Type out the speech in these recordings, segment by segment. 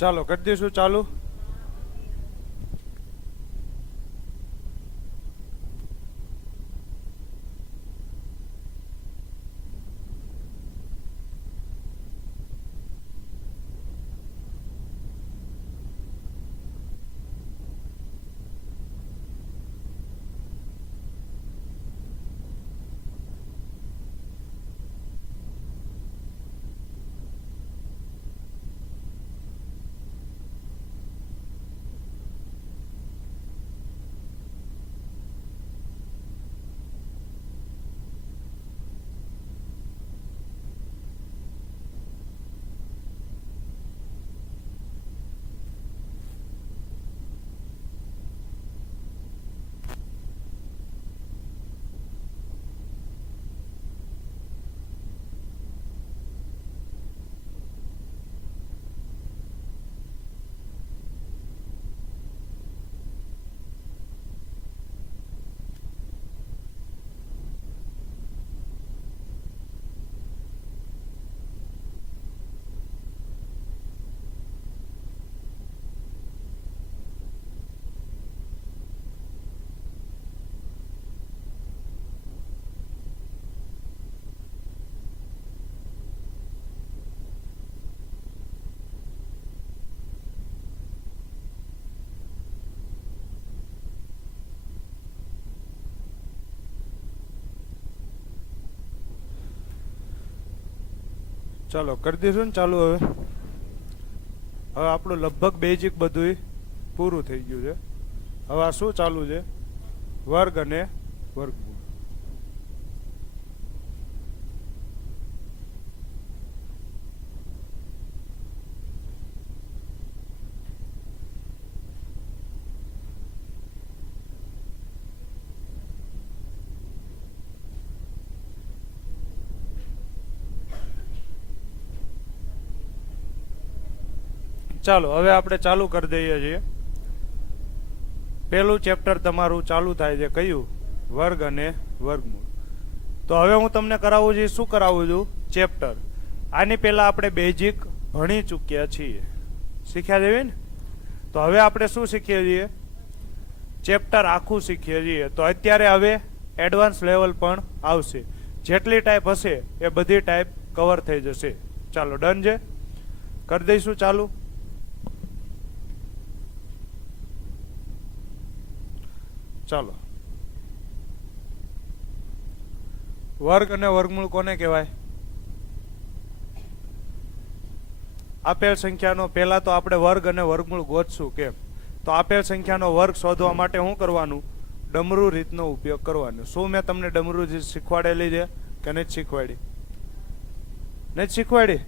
ચાલો કરી દઈશું ચાલુ। ચાલો કરી દઈશું ને ચાલુ। હવે આપણું લગભગ બેઝિક બધું પૂરું થઈ ગયું છે। હવે આ શું ચાલુ છે? વર્ગ અને વર્ગમૂળ। ચાલો હવે આપણે ચાલુ કરી દઈએ છીએ। પહેલું ચેપ્ટર તમારું ચાલુ થાય છે કયું? વર્ગ અને વર્ગમૂળ। તો હવે હું તમને કરાવું છું, શું કરાવું છું? ચેપ્ટર। આની પહેલા આપણે બેઝિક ભણી ચૂક્યા છીએ, શીખ્યા જેવી ને। તો હવે આપણે શું શીખીએ છીએ? ચેપ્ટર આખું શીખીએ છીએ। તો અત્યારે હવે એડવાન્સ લેવલ પણ આવશે। જેટલી ટાઈપ હશે એ બધી ટાઈપ કવર થઈ જશે। ચાલો ડન છે, કરી દઈશું ચાલુ। ચાલો, વર્ગ અને વર્ગમૂળ કોને કહેવાય? આપેલ સંખ્યાનો પહેલા તો આપણે વર્ગ અને વર્ગમૂળ ગોતશું કેમ? તો આપેલ સંખ્યાનો વર્ગ શોધવા માટે શું કરવાનું? ડમરૂ રીતનો ઉપયોગ કરવાનો। શું મેં તમને ડમરૂ રીત શીખવાડેલી છે કે નથી શીખવાડી? નથી શીખવાડી?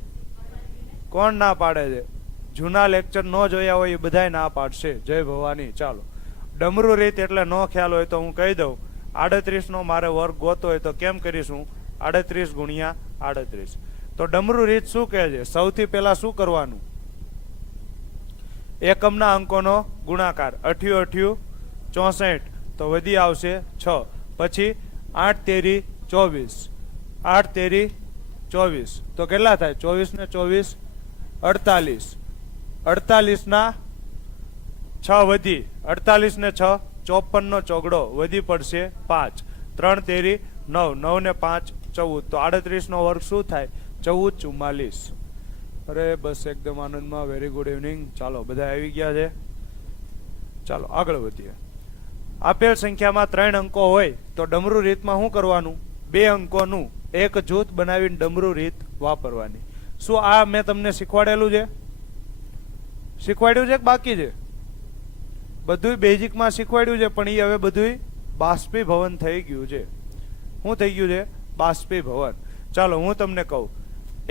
કોણ ના પાડે છે? જૂના લેક્ચર ન જોયા હોય એ બધાય ના પાડશે। જય ભવાની। ચાલો, ડમરૂ રીત એટલે નો ખ્યાલ હોય તો હું કહી દઉં। 38 નો મારે વર્ગ ગોતો હોય તો કેમ કરીશું? 38 ગુણ્યા 38। તો ડમરૂ રીત શું કહે છે? સૌથી પહેલા શું કરવાનું? એકમના અંકોનો ગુણાકાર। 88 64 તો વધી આવશે 6। પછી 8 તેરી 24, 8 તેરી 24 તો કેટલા થાય? 24 ને 24 48, 48 ના 6 વધી, 48 ને 6 54 નો ચોગડો વધી પડશે 5, 3 તેરી 9, 9 ને 5 14 તો 38 નો વર્ગ શું થાય? 14 44। અરે બસ એકદમ આનંદમાં, વેરી ગુડ ઇવનિંગ। ચાલો બધા આવી ગયા છે, ચાલો આગળ વધીએ। આપેલ સંખ્યામાં 3 અંકો હોય તો ડમરૂ રીતમાં શું કરવાનું? 2 અંકોનું એક જૂથ બનાવીને ડમરૂ રીત વાપરવાની। શું આ મેં તમને શીખવાડેલું છે? શીખવાડ્યું છે કે બાકી છે? બધું બેઝિકમાં શીખવાડ્યું છે, પણ એ હવે બધું બાષ્પીભવન થઈ ગયું છે। શું થઈ ગયું છે? બાષ્પીભવન। ચાલો હું તમને કહું,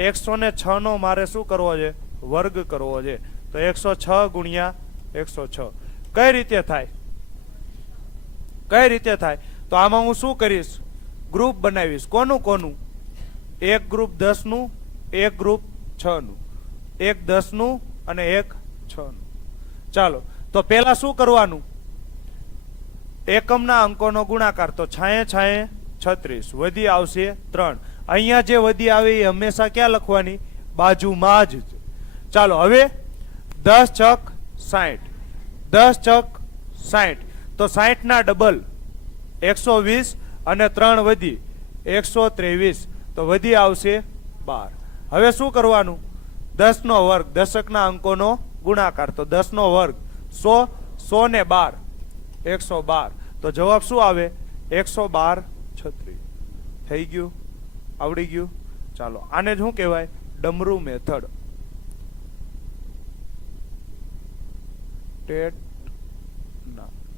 106 નો મારે શું કરવો છે? વર્ગ કરવો છે। તો 106 ગુણ્યા 106 કઈ રીતે થાય? કઈ રીતે થાય? તો આમાં હું શું કરીશ? ગ્રુપ બનાવીશ। કોનું કોનું? એક ગ્રુપ 10 નું, એક ગ્રુપ 6 નું, એક 10 નું અને એક 6 નું। ચાલો તો પેલા શું કરવાનું? એકમના અંકોનો ગુણાકાર। તો 6 6 36 વધી આવશે 3। અહીંયા જે વધી આવે એ હંમેશા ક્યાં લખવાની? બાજુમાં જ। ચાલો હવે 10 ચોક 60, 10 ચોક 60, તો 60 ના ડબલ 120 અને 3 વધી 123, તો વધી આવશે 12. હવે શું કરવાનું? 10 નો વર્ગ, દશકના અંકોનો ગુણાકાર, તો 10 નો વર્ગ 100, 100 ને 12 112, તો જવાબ શું આવે? 112 36. થઈ ગયું? આવડી ગયું? ચાલો, આને શું કહેવાય? ડમરૂ મેથડ.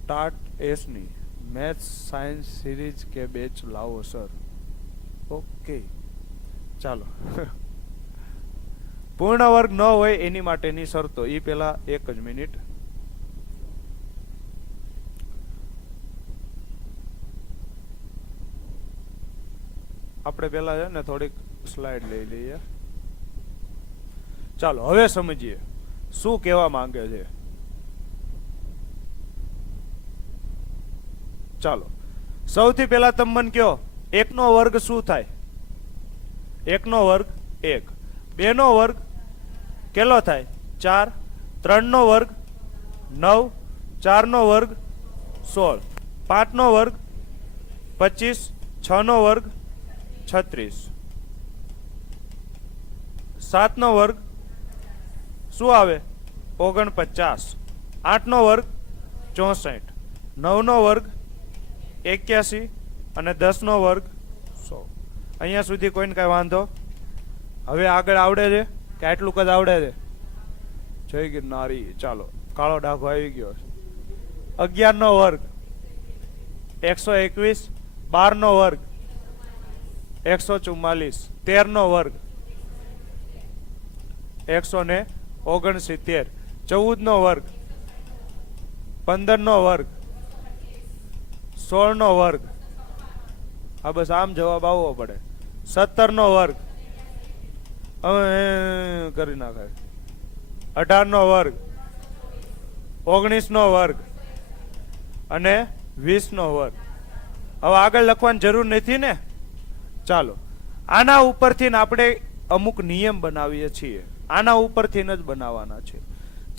ટાટ એસ ની મેથ્સ સાયન્સ સિરીઝ કે બેચ લાવો સર. ઓકે, ચાલો. પૂર્ણ વર્ગ ન હોય એની માટેની શરતો, એ પેલા એક જ મિનિટ. આપણે પેલા છે ને થોડીક સ્લાઇડ લઈ લઈએ. ચાલો હવે સમજીએ શું કહેવા માંગે છે. ચાલો, સૌથી પહેલા તમે મને કહો, 1 નો વર્ગ શું થાય? 1 નો વર્ગ 1, 2 નો વર્ગ કેટલો થાય? 4, 3 નો વર્ગ 9, 4 નો વર્ગ 16, 5 નો વર્ગ 25, 6 નો વર્ગ 36, 7 નો વર્ગ શું આવે? 49, 8 નો વર્ગ 64, 9 નો વર્ગ 81 અને 10 નો વર્ગ 100. અહીંયા સુધી કોઈને કઈ વાંધો? હવે આગળ આવડે છે કે આટલું કદ આવડે છે? જય ગિરનારી. ચાલો, કાળો ડાઘો આવી ગયો. 11 નો વર્ગ 121, 12 નો વર્ગ 144, 13 નો વર્ગ 169, 14 નો વર્ગ 15 નો વર્ગ 16 નો વર્ગ. હા, બસ આમ જવાબ આવવો પડે. 17 નો વર્ગ કરી નાખાય. 18 નો વર્ગ, 19 નો વર્ગ અને 20 નો વર્ગ. હવે આગળ લખવાની જરૂર નથી ને. ચાલો, આના ઉપરથી આપણે અમુક નિયમ બનાવીએ છીએ. આના ઉપરથી જ બનાવવાના છે.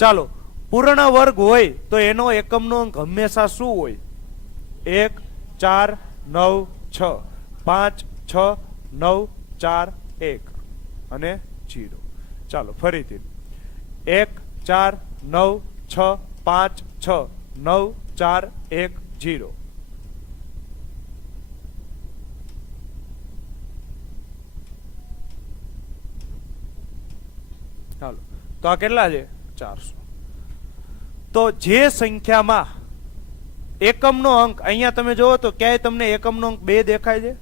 ચાલો, પૂર્ણ વર્ગ હોય તો એનો એકમનો અંક હંમેશા શું હોય? 1, 4, 9, 6, 5, 6, 9, 4, 1 અને 0. ચાલો ફરીથી 1, 4, 9, 6, 5, 6, 9, 4, 1, 0. ચાલો, તો આ કેટલા છે? 400. તો જે સંખ્યામાં એકમનો અંક, અહીંયા તમે જોવો તો ક્યાંય તમને એકમનો અંક 2 દેખાય છે?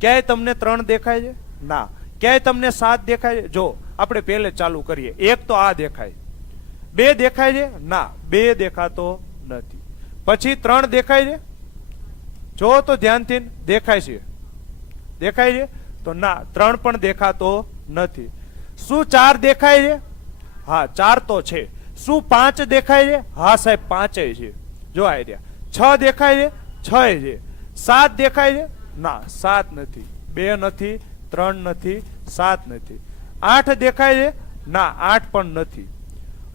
ક્યાંય તમને 3 દેખાય છે? ના. ક્યાંય તમને 7 દેખાય છે? જો આપણે પહેલે ચાલુ કરીએ. 1 તો આ દેખાય. 2 દેખાય છે? ના, 2 દેખાતો નથી. પછી 3 દેખાય છે? જો તો ધ્યાનથી, દેખાય છે? દેખાય છે? તો ના, 3 પણ દેખાતો નથી. શું 4 દેખાય છે? હા, 4 તો છે. શું 5 દેખાય છે? હા સાહેબ, 5 છે. જો આ રહ્યા. 6 દેખાય છે? 6 છે. 7 દેખાય છે? ના, 7 નથી. 2 નથી, 3 નથી, 7 નથી. 8 દેખાય છે? ના, 8 પણ નથી.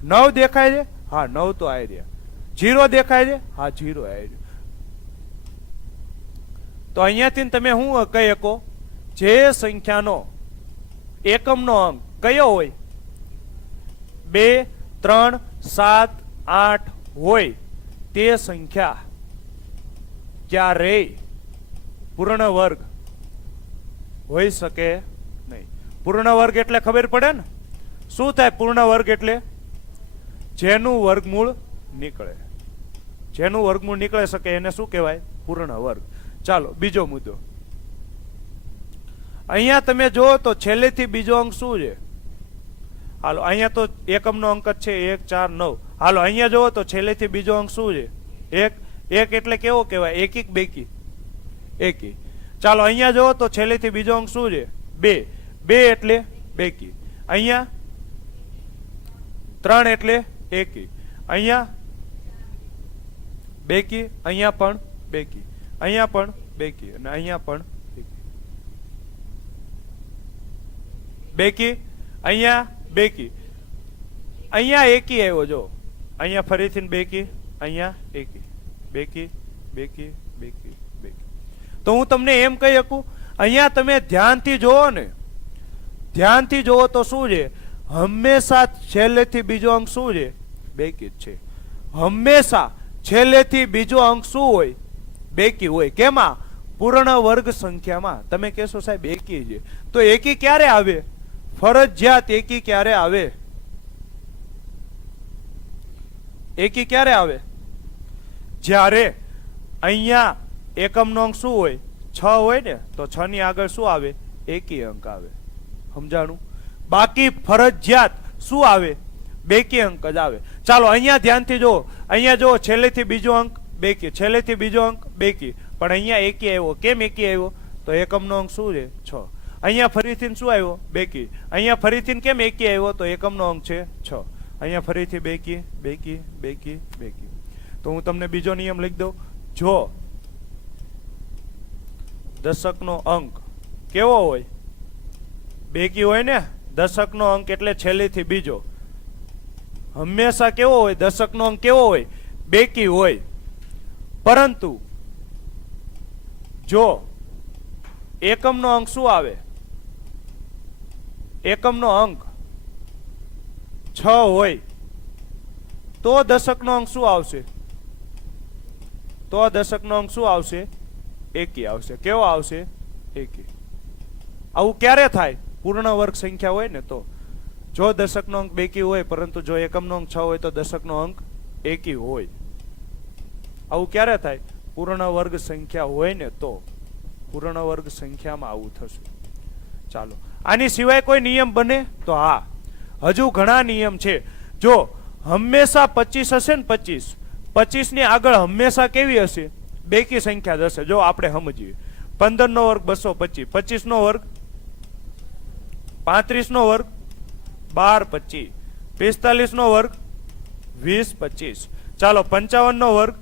9 દેખાય છે? હા, 9 તો આવી રહ્યા. 0 દેખાય છે? હા, 0 આવી રહ્યું. તો અહીંયાથી તમે શું કહી શકો? જે સંખ્યાનો એકમનો અંક કયો હોય? 2, 3, 7, 8 હોય તે સંખ્યા ક્યારેય પૂર્ણ વર્ગ હોઈ શકે નહીં. પૂર્ણ વર્ગ એટલે ખબર પડે ને શું થાય? પૂર્ણ વર્ગ એટલે જેનું વર્ગમૂળ નીકળે. જેનું વર્ગમૂળ નીકળી શકે એને શું કહેવાય? પૂર્ણ વર્ગ. ચાલો બીજો મુદ્દો. અહીંયા તમે જુઓ તો છેલ્લેથી બીજો અંક શું છે? હાલો, અહીંયા તો એકમનો અંક જ છે 1, 4, 9. હાલો, અહીંયા જુઓ તો છેલ્લેથી બીજો અંક શું છે? 1. 1 એટલે કેવો કહેવાય? એકી કે બેકી? એકી. ચાલો, અહીંયા જુઓ તો છેલ્લેથી બીજો અંક શું છે? 2. 2 એટલે બેકી. અહીંયા 3 એટલે એકી. અહીંયા બેકી, અહીંયા પણ બેકી, અહીંયા પણ બેકી અને અહીંયા પણ બેકી. બેકી, અહીંયા બેકી. અહીંયા એકી આવ્યો જો, અહીંયા ફરીથી બેકી, અહીંયા એકી, બેકી બેકી બેકી બેકી. તો હું તમને એમ કહી શકું, અહીંયા તમે ધ્યાનથી જોવો ને, ધ્યાનથી જોવો તો શું છે, હંમેશા છેલ્લેથી બીજો અંક શું છે, બેકી જ છે. હંમેશા છેલ્લેથી બીજો અંક શું હોય, બેકી હોય. કેમાં? પૂર્ણ વર્ગ સંખ્યામાં. તમે કહેશો સાહેબ એકી છે, તો એકી ક્યારે આવે? ફરજિયાત એકી ક્યારે આવે? એકી ક્યારે આવે? જ્યારે અહીંયા એકમનો અંક શું હોય, 6 હોય ને, તો 6 ની આગળ શું આવે, એકી અંક આવે. સમજાણું? બાકી ફરજિયાત શું આવે, બેકી અંક જ આવે. ચાલો અહીંયા ધ્યાનથી જો, અહીંયા જો છેલ્લેથી બીજો અંક બેકી, છેલ્લેથી બીજો અંક બેકી, પણ અહીંયા એકી આવ્યો. કેમ એકી આવ્યો? તો એકમનો અંક શું છે, 6. અહીંયા ફરીથી શું આવ્યો, બેકી. અહીંયા ફરીથી કેમ એકી આવ્યો? તો એકમનો અંક છે 6. અહીંયા ફરીથી બેકી બેકી બેકી બેકી. તો હું તમને બીજો નિયમ લખી દઉં. જો દશકનો અંક કેવો હોય, બેકી હોય ને. દશકનો અંક એટલે છેલ્લેથી બીજો. હંમેશા કેવો હોય, દશકનો અંક કેવો હોય, બેકી હોય. પરંતુ જો એકમનો અંક શું આવે, એકમનો અંક 6 હોય, તો દશકનો અંક શું આવશે, તો દશકનો અંક શું આવશે, એકી આવશે. કેવો આવશે, એકી. આવું ક્યારે થાય? પૂર્ણ વર્ગ સંખ્યા હોય ને તો. જો દશકનો અંક બેકી હોય, પરંતુ જો એકમનો અંક 6 હોય તો દશકનો અંક એકી હોય. આવું ક્યારે થાય? પૂર્ણ વર્ગ સંખ્યા હોય ને તો. પૂર્ણ વર્ગ સંખ્યામાં આવું થશે. ચાલો, આની સિવાય કોઈ નિયમ બને? તો હા, હજુ ઘણા નિયમ છે. જો હંમેશા 25 હશે ને, 25 ની આગળ હંમેશા કેવી હશે, બેકી સંખ્યા જ હશે. જો આપણે સમજીએ, 15 નો વર્ગ 225, 25 નો વર્ગ 35 નો વર્ગ 12 25, 45 નો વર્ગ 20 25. ચાલો 55 નો વર્ગ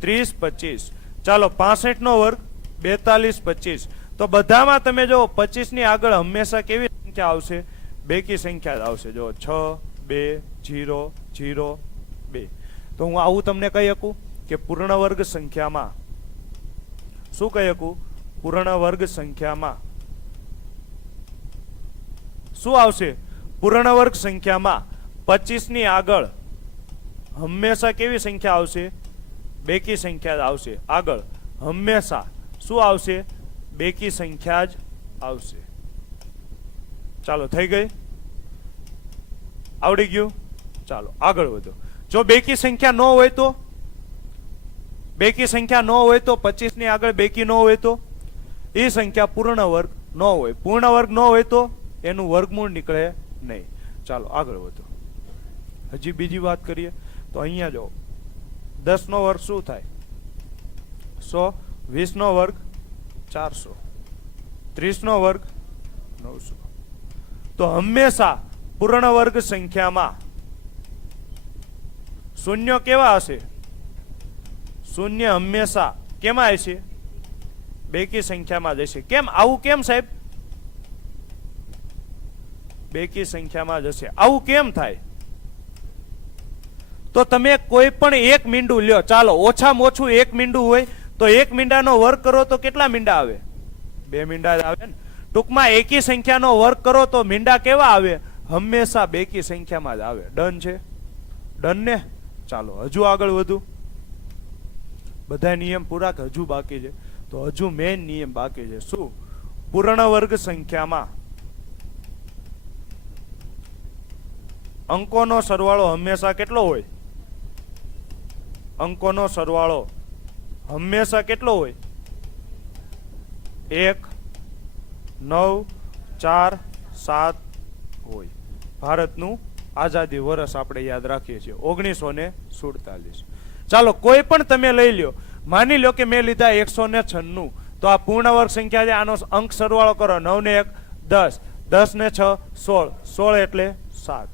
30 25. ચાલો 65 નો વર્ગ 42 25. તો બધામાં તમે જો 25 ની આગળ હંમેશા કેવી સંખ્યા આવશે, બેકી સંખ્યા આવશે. જો 6 2 0 0 2. તો હું આવું તમને કહી શકું કે પૂર્ણ વર્ગ સંખ્યામાં શું કહી શકું, પૂર્ણ વર્ગ સંખ્યામાં શું આવશે, પૂર્ણ વર્ગ સંખ્યામાં 25 ની આગળ હંમેશા કેવી સંખ્યા આવશે, બેકી સંખ્યા આવશે. આગળ હંમેશા શું આવશે, બેકી સંખ્યા જ આવશે. ચાલો થઈ ગઈ, આવડી ગયું. ચાલો આગળ વધો. જો બેકી સંખ્યા ન હોય તો, બેકી સંખ્યા ન હોય તો, 25 ની આગળ બેકી ન હોય તો એ સંખ્યા પૂર્ણ વર્ગ ન હોય. પૂર્ણ વર્ગ ન હોય તો એનું વર્ગમૂળ નીકળે નહીં. ચાલો આગળ વધો. હજી બીજી વાત કરીએ તો અહીંયા જો 10 નો વર્ગ શું થાય, 100. 20 નો વર્ગ 400. 30 નો વર્ગ 900. તો હંમેશા પૂર્ણ વર્ગ સંખ્યામાં શૂન્ય કેવા હશે, શૂન્ય હંમેશા કેમાં હશે, બેકી સંખ્યામાં જ હશે. કેમ આવું? કેમ સાહેબ? બેકી સંખ્યામાં જ હશે. આવું કેમ થાય? તો તમે કોઈ પણ એક મીંડું લ્યો. ચાલો ઓછામાં ઓછું એક મીંડું હોય તો એક મીંડાનો વર્ગ કરો તો કેટલા મીંડા આવે, 2 મીંડા જ આવે ને. ટૂંકમાં એકી સંખ્યાનો વર્ગ કરો તો મીંડા કેવા આવે, હંમેશા બેકી સંખ્યામાં જ આવે. ડન છે? ડન ને? ચાલો હજુ આગળ વધુ. બધા નિયમ પૂરા કે હજુ બાકી છે? તો હજુ મેઇન નિયમ બાકી છે. શું? પૂર્ણ વર્ગ સંખ્યામાં અંકોનો સરવાળો હંમેશા કેટલો હોય, અંકોનો સરવાળો હંમેશા કેટલો હોય, 1 9 4 7 હોય. ભારતનું આઝાદી વર્ષ આપણે યાદ રાખીએ છીએ 1947. ચાલો કોઈ પણ તમે લઈ લ્યો, માની લો કે મેં લીધા 196, તો આ પૂર્ણ વર્ગ સંખ્યા છે. આનો અંક સરવાળો કરો, 9 ને 1 10, 10 ને 6 16, 16 એટલે 7.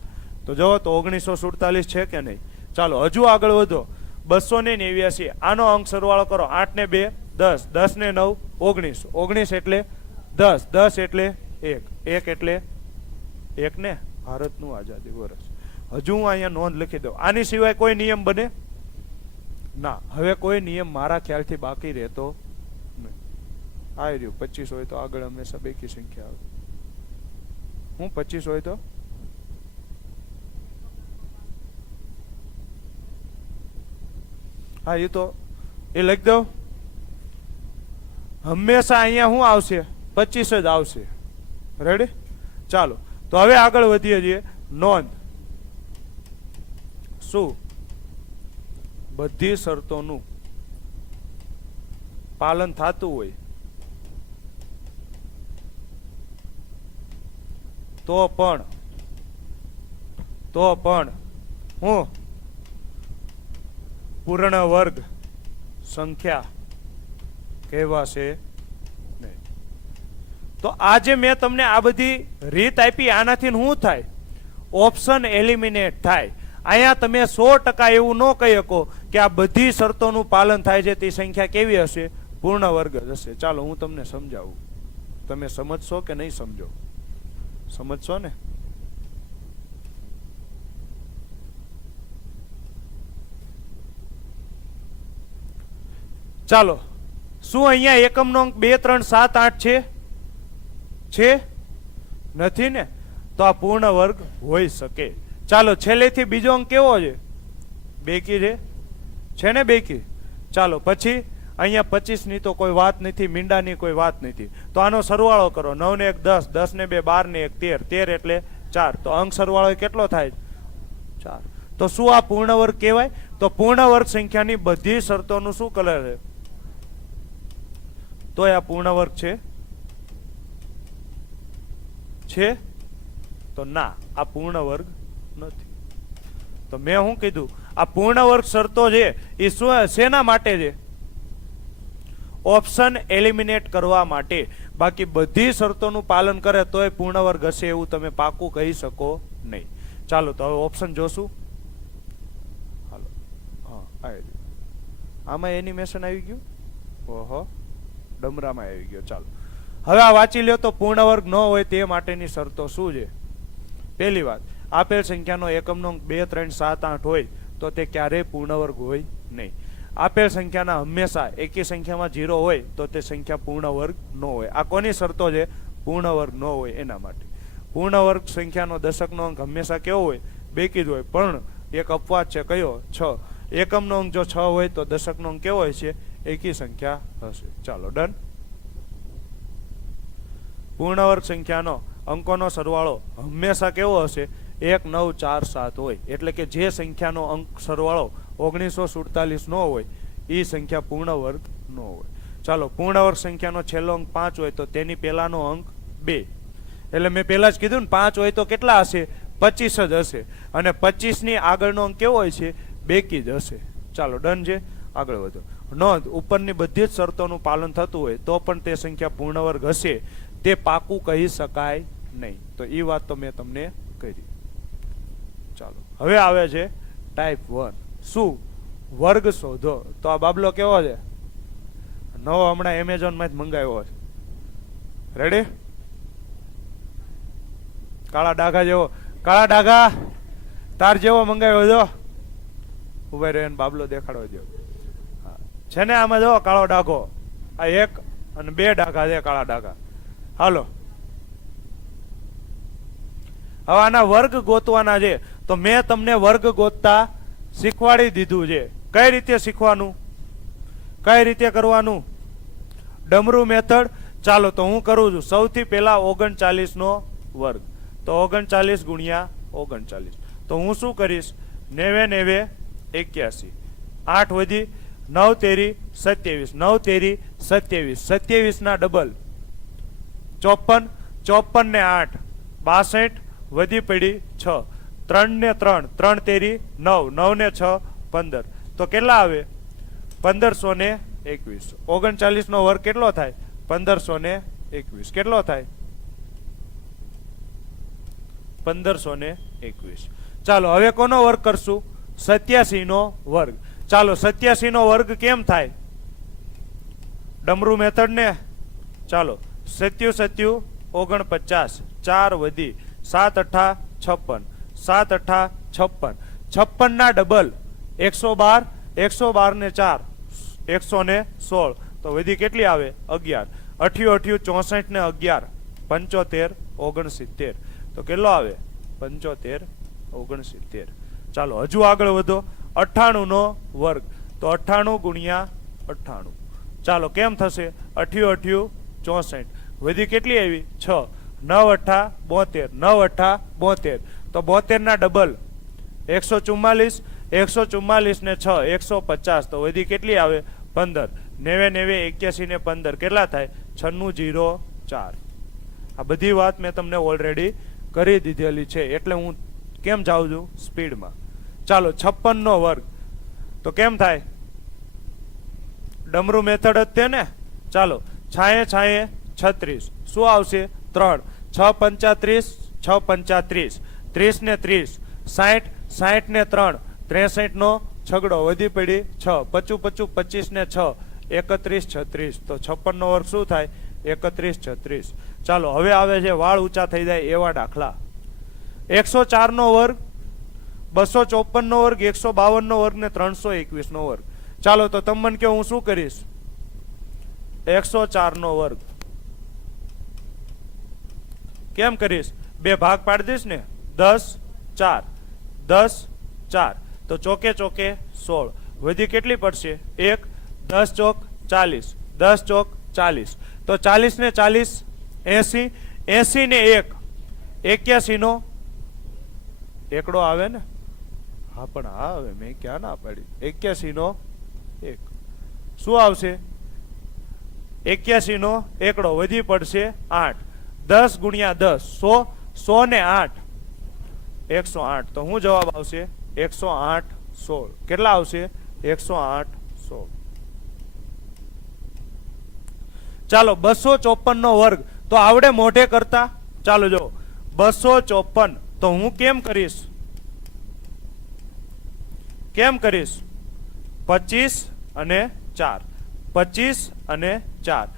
તો જો તો 1947 છે કે નહીં? ચાલો હજુ આગળ વધો. 289, આનો અંક સરવાળો કરો, 8 ને 2 10, 10 ને 9 19, 19 એટલે 10, 10 એટલે 1, 1 એટલે 1 ને ભારતનું આઝાદી વર્ષ. હજુ હું અહીંયા નોંધ લખી દઉં. આની સિવાય કોઈ નિયમ બને ના. હવે કોઈ નિયમ મારા ખ્યાલથી બાકી રહેતો નહીં. આ રહ્યું 25 હોય તો આગળ હંમેશા બેકી સંખ્યા આવે. હું 25 હોય તો હા, એ તો એ લખી દઉં. હંમેશા અહીંયા શું આવશે? 25 જ આવશે. રેડી? ચાલો તો હવે આગળ વધીએ છીએ. નોંધ. શું બધી શરતોનું પાલન થતું હોય તો પણ હું પૂર્ણ વર્ગ સંખ્યા કહેવાશે નહીં. તો આજે મેં તમને આ બધી રીત આપી. આનાથી શું થાય? ઓપ્શન એલિમિનેટ થાય. અહીંયા તમે 100% એવું ન કહી શકો કે આ બધી શરતોનું પાલન થાય છે તે સંખ્યા કેવી હશે? પૂર્ણ વર્ગ જ હશે. ચાલો હું તમને સમજાવું. તમે સમજશો કે નહીં સમજો? સમજશો ને? ચાલો, શું અહીંયા એકમનો અંક 2 3 7 8 છે? નથી ને? તો આ પૂર્ણ વર્ગ હોઈ શકે. ચાલો, છેલ્લેથી બીજો અંક કેવો છે? બેકી છે ને? બેકી. ચાલો, પછી અહીંયા 25 ની તો કોઈ વાત નથી, મીંડાની કોઈ વાત નથી. તો આનો સરવાળો કરો. 9 ને 1 10, 10 ને 2 12 ને 1 13, 13 એટલે 4. તો અંક સરવાળો કેટલો થાય? 4. તો શું આ પૂર્ણ વર્ગ કહેવાય? તો પૂર્ણ વર્ગ સંખ્યાની બધી શરતોનું શું કલર છે? તો આ પૂર્ણ વર્ગ છે? તો ના, આ પૂર્ણ વર્ગ નથી. તો મેં શું કીધું? આ પૂર્ણ વર્ગ શરતો છે એ શેના માટે છે? ઓપ્શન એલિમિનેટ કરવા માટે. બાકી બધી શરતોનું પાલન કરે તોય પૂર્ણ વર્ગ હશે એવું તમે પાકું કહી શકો નહીં. ચાલો, તો હવે ઓપ્શન જોશું. હાલો, હા, આમાં એનિમેશન આવી ગયું. ઓહો, ડમરામાં આવી ગયો. ચાલો, હવે આ વાંચી લ્યો. તો પૂર્ણ વર્ગ ન હોય તે માટેની શરતો શું છે? પહેલી વાત, આપેલ સંખ્યાનો એકમનો અંક 2 3 7 8 હોય તો તે ક્યારેય પૂર્ણ વર્ગ હોય નહીં. આપેલ સંખ્યાના હંમેશા એકી સંખ્યામાં 0 હોય તો તે સંખ્યા પૂર્ણ વર્ગ ન હોય. આ કોની શરતો છે? પૂર્ણ વર્ગ ન હોય એના માટે. પૂર્ણ વર્ગ સંખ્યાનો દશકનો અંક હંમેશા કેવો હોય? બેકી જ હોય. પણ એક અપવાદ છે. કયો? 6. એકમનો અંક જો 6 હોય તો દશકનો અંક કેવો હોય છે? એકી સંખ્યા હશે. ચાલો, ડન. પૂર્ણ વર્ગ સંખ્યાનો અંકોનો સરવાળો હંમેશા કેવો હશે? 1 9 4 7 હોય. એટલે કે જે સંખ્યાનો અંક સરવાળો 1947 નો હોય એ સંખ્યા પૂર્ણ વર્ગ નો હોય. ચાલો, પૂર્ણ વર્ગ સંખ્યાનો છેલ્લો અંક 5 હોય તો તેની પહેલાનો અંક 2. એટલે મેં પહેલા જ કીધું ને, 5 હોય તો કેટલા હશે? 25 જ હશે. અને 25 ની આગળનો અંક કેવો હોય છે? બેકી જ હશે. ચાલો, ડન છે. આગળ વધો. નોંધ, ઉપરની બધી જ શરતોનું પાલન થતું હોય તો પણ તે સંખ્યા પૂર્ણ વર્ગ હશે તે પાકું કહી શકાય નહીં. તો એ વાત તો મેં તમને કરી. ચાલો, હવે આવે છે ટાઈપ 1. શું? વર્ગ શોધો. તો આ બાબલો કેવો છે? નવો હમણાં એમેઝોન માંથી મંગાવ્યો છે. રેડી? કાળા ડાઘા જેવો. કાળા ડાઘા તાર જેવો મંગાવ્યો જો. ઉભા રહ્યો ને બાબલો દેખાડો જો. છે ને આમાં જો કાળો ડાઘો. આ 1 અને 2 ડાઘા છે કાળા ડાઘા. હાલો, હવે આના વર્ગ ગોતવાના છે. તો મેં તમને વર્ગ ગોતતા શીખવાડી દીધું છે. કઈ રીતે શીખવાનું? કઈ રીતે કરવાનું? ડમરૂ મેથડ. ચાલો, તો હું કરું છું. સૌથી પહેલા 39 નો વર્ગ. તો 39 ગુણ્યા 39. તો હું શું કરીશ? 90 90 81. 8 વધી 9 તેરી 27. 9 તેરી 27. 27 ના ડબલ 54. 54 ને 8 62. વધી પડી 6. 3 ને 3 3 તેરી 9. 9 ને 6 15. તો કેટલા આવે? 1521. 39 નો વર્ગ કેટલો થાય? 1521. કેટલો થાય? 1521. ચાલો, હવે કોનો વર્ગ કરશું? 87 નો વર્ગ. ચાલો, 87 નો વર્ગ કેમ થાય? ડમરૂ મેથડ ને. ચાલો, 77 49. 4 વધી 7 8 56. 7 8 56. 56 ના ડબલ 112, 112 ને 4 116. તો વધી કેટલી આવે 11. 88, 64 ને 11 75, 69. તો કેટલો આવે 75, 69. ચાલો હજુ આગળ વધો. 98 નો વર્ગ તો 98 ગુણ્યા 98. ચાલો કેમ થશે 88, 64. વધી કેટલી આવી 6 9 8 72, 9 8 72. તો 72 ના ડબલ 144, 144 ને 6 150. તો વધી કેટલી આવે 15. 90 81 ને 15 કેટલા થાય 96, 04. આ બધી વાત મેં તમને ઓલરેડી કરી દીધેલી છે એટલે હું કેમ જાઉં છું સ્પીડમાં. ચાલો 56 નો વર્ગ તો કેમ થાય ડમરૂ મેથડ જ તે ને. ચાલો 6 6 36 શું આવશે 3 6 35, 6 35 30 ને 30 60 60 ને 3 63 નો છગડો વધી પડી 6 55 25 ને 6 31 36. તો 56 નો વર્ગ શું થાય 31 36. ચાલો હવે આવે છે વાળ ઊંચા થઈ જાય એવા દાખલા. 104 નો વર્ગ 254 નો વર્ગ 152 નો વર્ગ ને 321 નો વર્ગ. ચાલો તો તમે મને કહો હું શું કરીશ 104 નો વર્ગ કેમ કરીશ બે ભાગ પાડી દઈશ ને 10 4 10 4. તો ચોકે ચોકે 16. વધી કેટલી પડશે 1 10 ચોક 40 10 ચોક 40. તો 40 ને 40 80 80 ને 1 81 નો એકડો આવે ને. હા પણ હા હવે મેં ક્યાં ના પાડી 81 નો 1 શું આવશે 81 નો એકડો વધી પડશે 8 10 ગુણ્યા 10 100 100 ને 8 108. તો હું જવાબ આવશે 108 16. કેટલા આવશે 108 16. ચાલો 254 નો વર્ગ તો આવડે મોઢે કરતા. ચાલો જો 254 તો હું કેમ કરીશ 25 અને 4 25 અને 4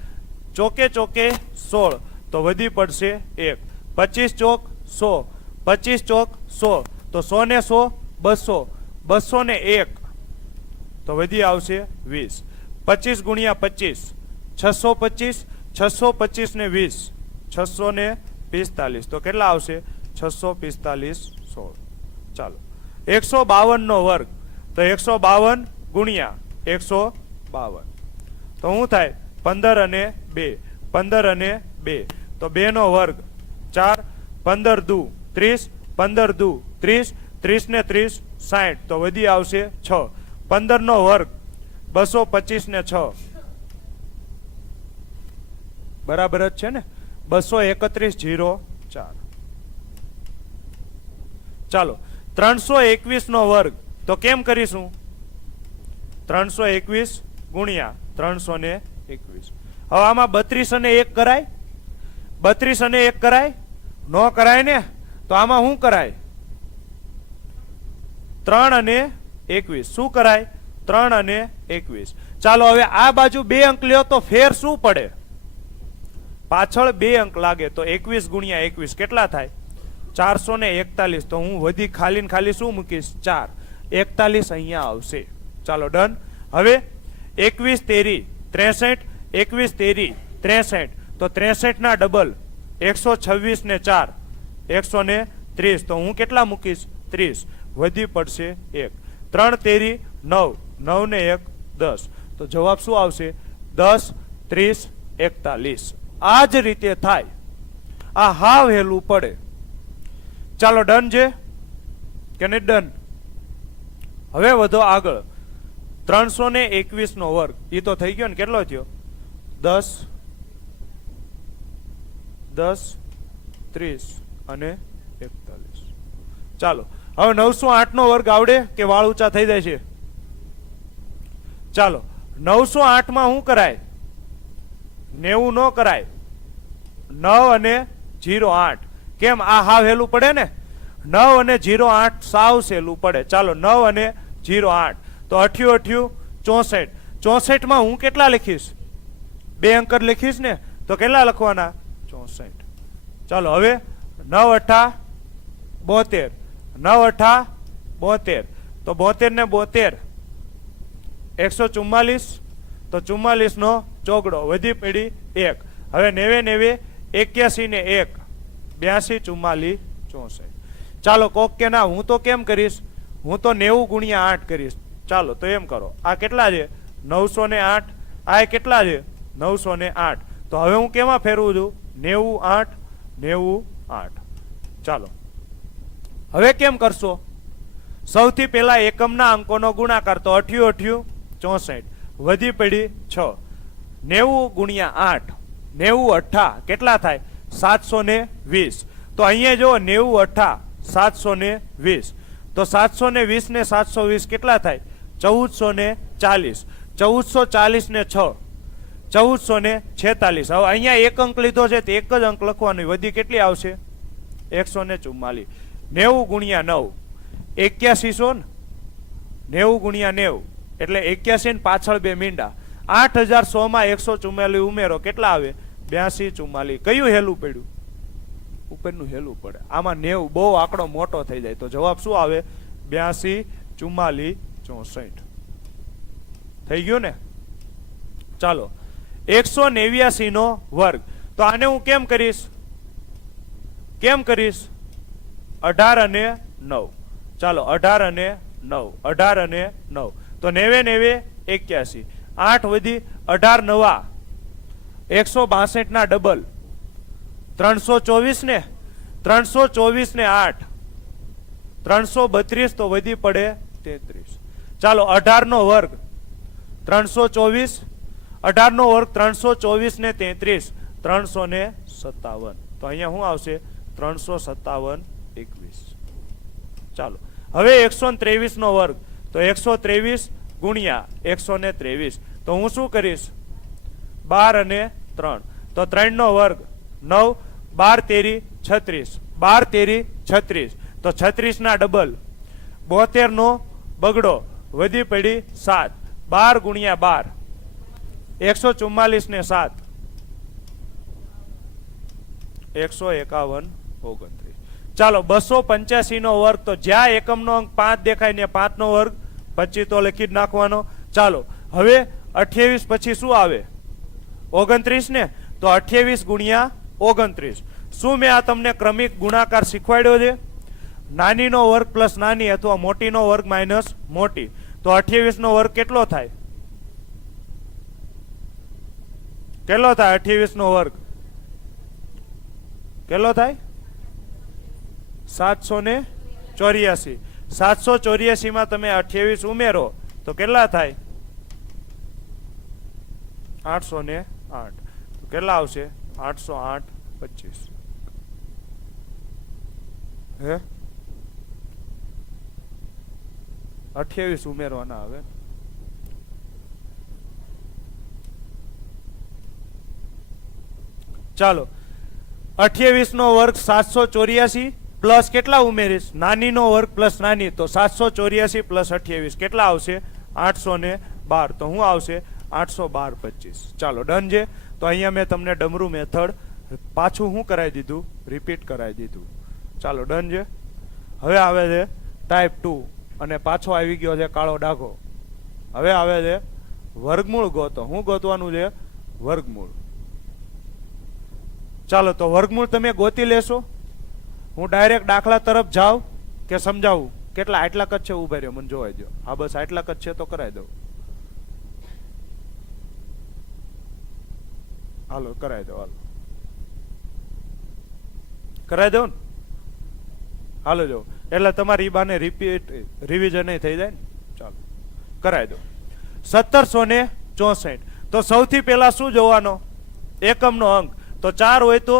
ચોકે ચોકે 16. તો વધી પડશે 1 25 ચોક 100 25 ચોક 100. તો 100 ને 100 200 200 ને 1 તો વધી આવશે 20 25 ગુણ્યા 25 625 625 ને 20 600 ને 45. તો કેટલા આવશે 645 16. ચાલો 152 નો વર્ગ તો 152 ગુણ્યા 152 તો શું થાય 15 અને 2 15 અને 2. તો 2 નો વર્ગ 4 15 દુ 30 15 દુ 30 30 ને 30 60. તો વધી આવશે 6 15 નો વર્ગ 225 ને 6 બરાબર જ છે ને 231 0 4. ચાલો 321 નો વર્ગ તો કેમ કરીશું 321 ગુણ્યા 321. હવે આમાં 32 અને 1 કરાય 32 અને 1 કરાય નો કરાય ને. તો આમાં શું કરાય 3 અને 21 શું કરાય 3 અને 21. ચાલો હવે આ બાજુ 2 અંક લ્યો તો ફેર શું પડે પાછળ 2 અંક લાગે. તો 21 ગુણ્યા 21 કેટલા થાય 441. તો હું વધી ખાલી ને ખાલી શું મૂકીશ 4 41 અહીંયા આવશે. ચાલો ડન. હવે 21 તેરી 63 21 તેરી 63. તો 63 ના ડબલ 126 ને 4 130. તો હું કેટલા મૂકીશ 30. વધી પડશે 1 3 તેરી 9 9 ને 1 10. તો જવાબ શું આવશે 10 30 41. આ જ રીતે થાય. આ હાવ હેલું પડે. ચાલો ડન છે કે નહીં ડન. હવે વધો આગળ 321 નો વર્ગ એ તો થઈ ગયો ને. કેટલો થયો 10 10 30 અને 41. ચાલો હવે 908 નો વર્ગ આવડે કે વાળ ઊંચા થઈ જાય છે. ચાલો 908 માં શું કરાય 90 નો કરાય 9 અને 08. કેમ આ હાવ હેલું પડે ને 9 અને 08 સાવ સહેલું પડે. ચાલો 9 અને 08 તો 88 64. 64 માં હું કેટલા લખીશ 2 અંકર લખીશ ને. તો કેટલા લખવાના 64. ચાલો હવે 9 8 72 9 8 72 તો 72 ને 72 144 તો 44 નો ચોગડો વધી પડી 1 હવે 90 81 ને 1 82 44 64 ચાલો કોક કે ના હું તો કેમ કરીશ હું તો 90 ગુણ્યા 8 કરીશ ચાલો તો એમ કરો આ કેટલા છે 908 આ કેટલા છે 908 તો હવે હું કેમાં ફેરવું છું 98 98 ચાલો હવે કેમ કરશો સૌથી પહેલા એકમના અંકોનો ગુણાકાર તો 88 64 વધી પડી 6 90 ગુણ્યા 8 90 અઠ્ઠા કેટલા થાય 720 તો અહીંયા જો 90 અઠ્ઠા 720 તો 720 ને 720 કેટલા થાય 1440 1440 ને 6 1446 હવે અહીંયા એક અંક લીધો છે તો એક જ અંક લખવાનો વધી કેટલી આવશે 144 90 ગુણ્યા 9 8100 ને 90 ગુણ્યા 90 એટલે 81 ને પાછળ બે મીંડા 8100 માં 144 ઉમેરો કેટલા આવે 82 44 કયું હેલું પડ્યું ઉપરનું હેલું પડે આમાં 90 બહુ આંકડો મોટો થઈ જાય તો જવાબ શું આવે 82 44 64 થઈ ગયું ને ચાલો 189 નો વર્ગ તો આને હું કેમ કરીશ 18 અને 9 ચાલો 18 અને 9 18 અને 9 તો 90 81 8 વધી 18 નવા 162 ના ડબલ 324 ને 8 332 તો વધી પડે 33 ચાલો 18 નો વર્ગ 324 18 નો વર્ગ 324 ને 33 357 તો અહીંયા શું આવશે 357 21 ચાલો હવે 123 નો વર્ગ તો 123 ગુણ્યા 123 તો હું શું કરીશ 12 અને 3 તો 3 નો વર્ગ 9 12 તેરી 36 12 તેરી 36 તો 36 ના ડબલ 72 નો બગડો વધી પડી 7 12 ગુણ્યા 12 144 ને 7 151 29 ચાલો 285 નો વર્ગ તો જ્યાં એકમ નો અંક 5 દેખાય ને 5 નો વર્ગ 25 તો લખી જ નાખવાનો ચાલો હવે 28 પછી શું આવે 29 ને તો 28 ગુણ્યા 29 શું મેં આ તમને ક્રમિક ગુણાકાર શીખવાડ્યો છે નાની નો વર્ગ પ્લસ નાની અથવા મોટી નો વર્ગ માઇનસ મોટી તો 28 નો વર્ગ કેટલો થાય 28 નો વર્ગ કેટલો થાય 784 784 માં તમે 28 ઉમેરો તો કેટલા થાય 808 તો કેટલા આવશે 808 25 હે 28 ઉમેરવાના આવે ચાલો 28 નો વર્ગ 784 પ્લસ કેટલા ઉમેરીશ નાની નો વર્ગ પ્લસ નાની તો 784 પ્લસ 28 કેટલા આવશે 812 તો હું આવશે 812 25 ચાલો ડન છે તો અહીંયા મેં તમને ડમરૂ મેથડ પાછું હું કરાવી દીધું રિપીટ કરાવી દીધું ચાલો ડન છે હવે આવે છે ટાઈપ 2 અને પાછો આવી ગયો છે કાળો ડાઘો હવે આવે છે વર્ગમૂળ ગોતો હું ગોતવાનું છે વર્ગમૂળ ચાલો તો વર્ગમૂળ તમે ગોતી લેશો હું ડાયરેક્ટ દાખલા તરફ જાઉં કે સમજાવું કેટલા આટલા જ છે ઉભા રહ્યો મને જોવા દો હા બસ આટલા જ છે તો કરાવી દઉં હાલો કરાવી દો હાલો કરાવી દઉં ને હાલો જો એટલે તમારી બાને રિપીટ રિવિઝન થઈ જાય ને ચાલો કરાવી દો 1764 તો સૌથી પહેલા શું જોવાનો એકમનો અંક તો 4 હોય તો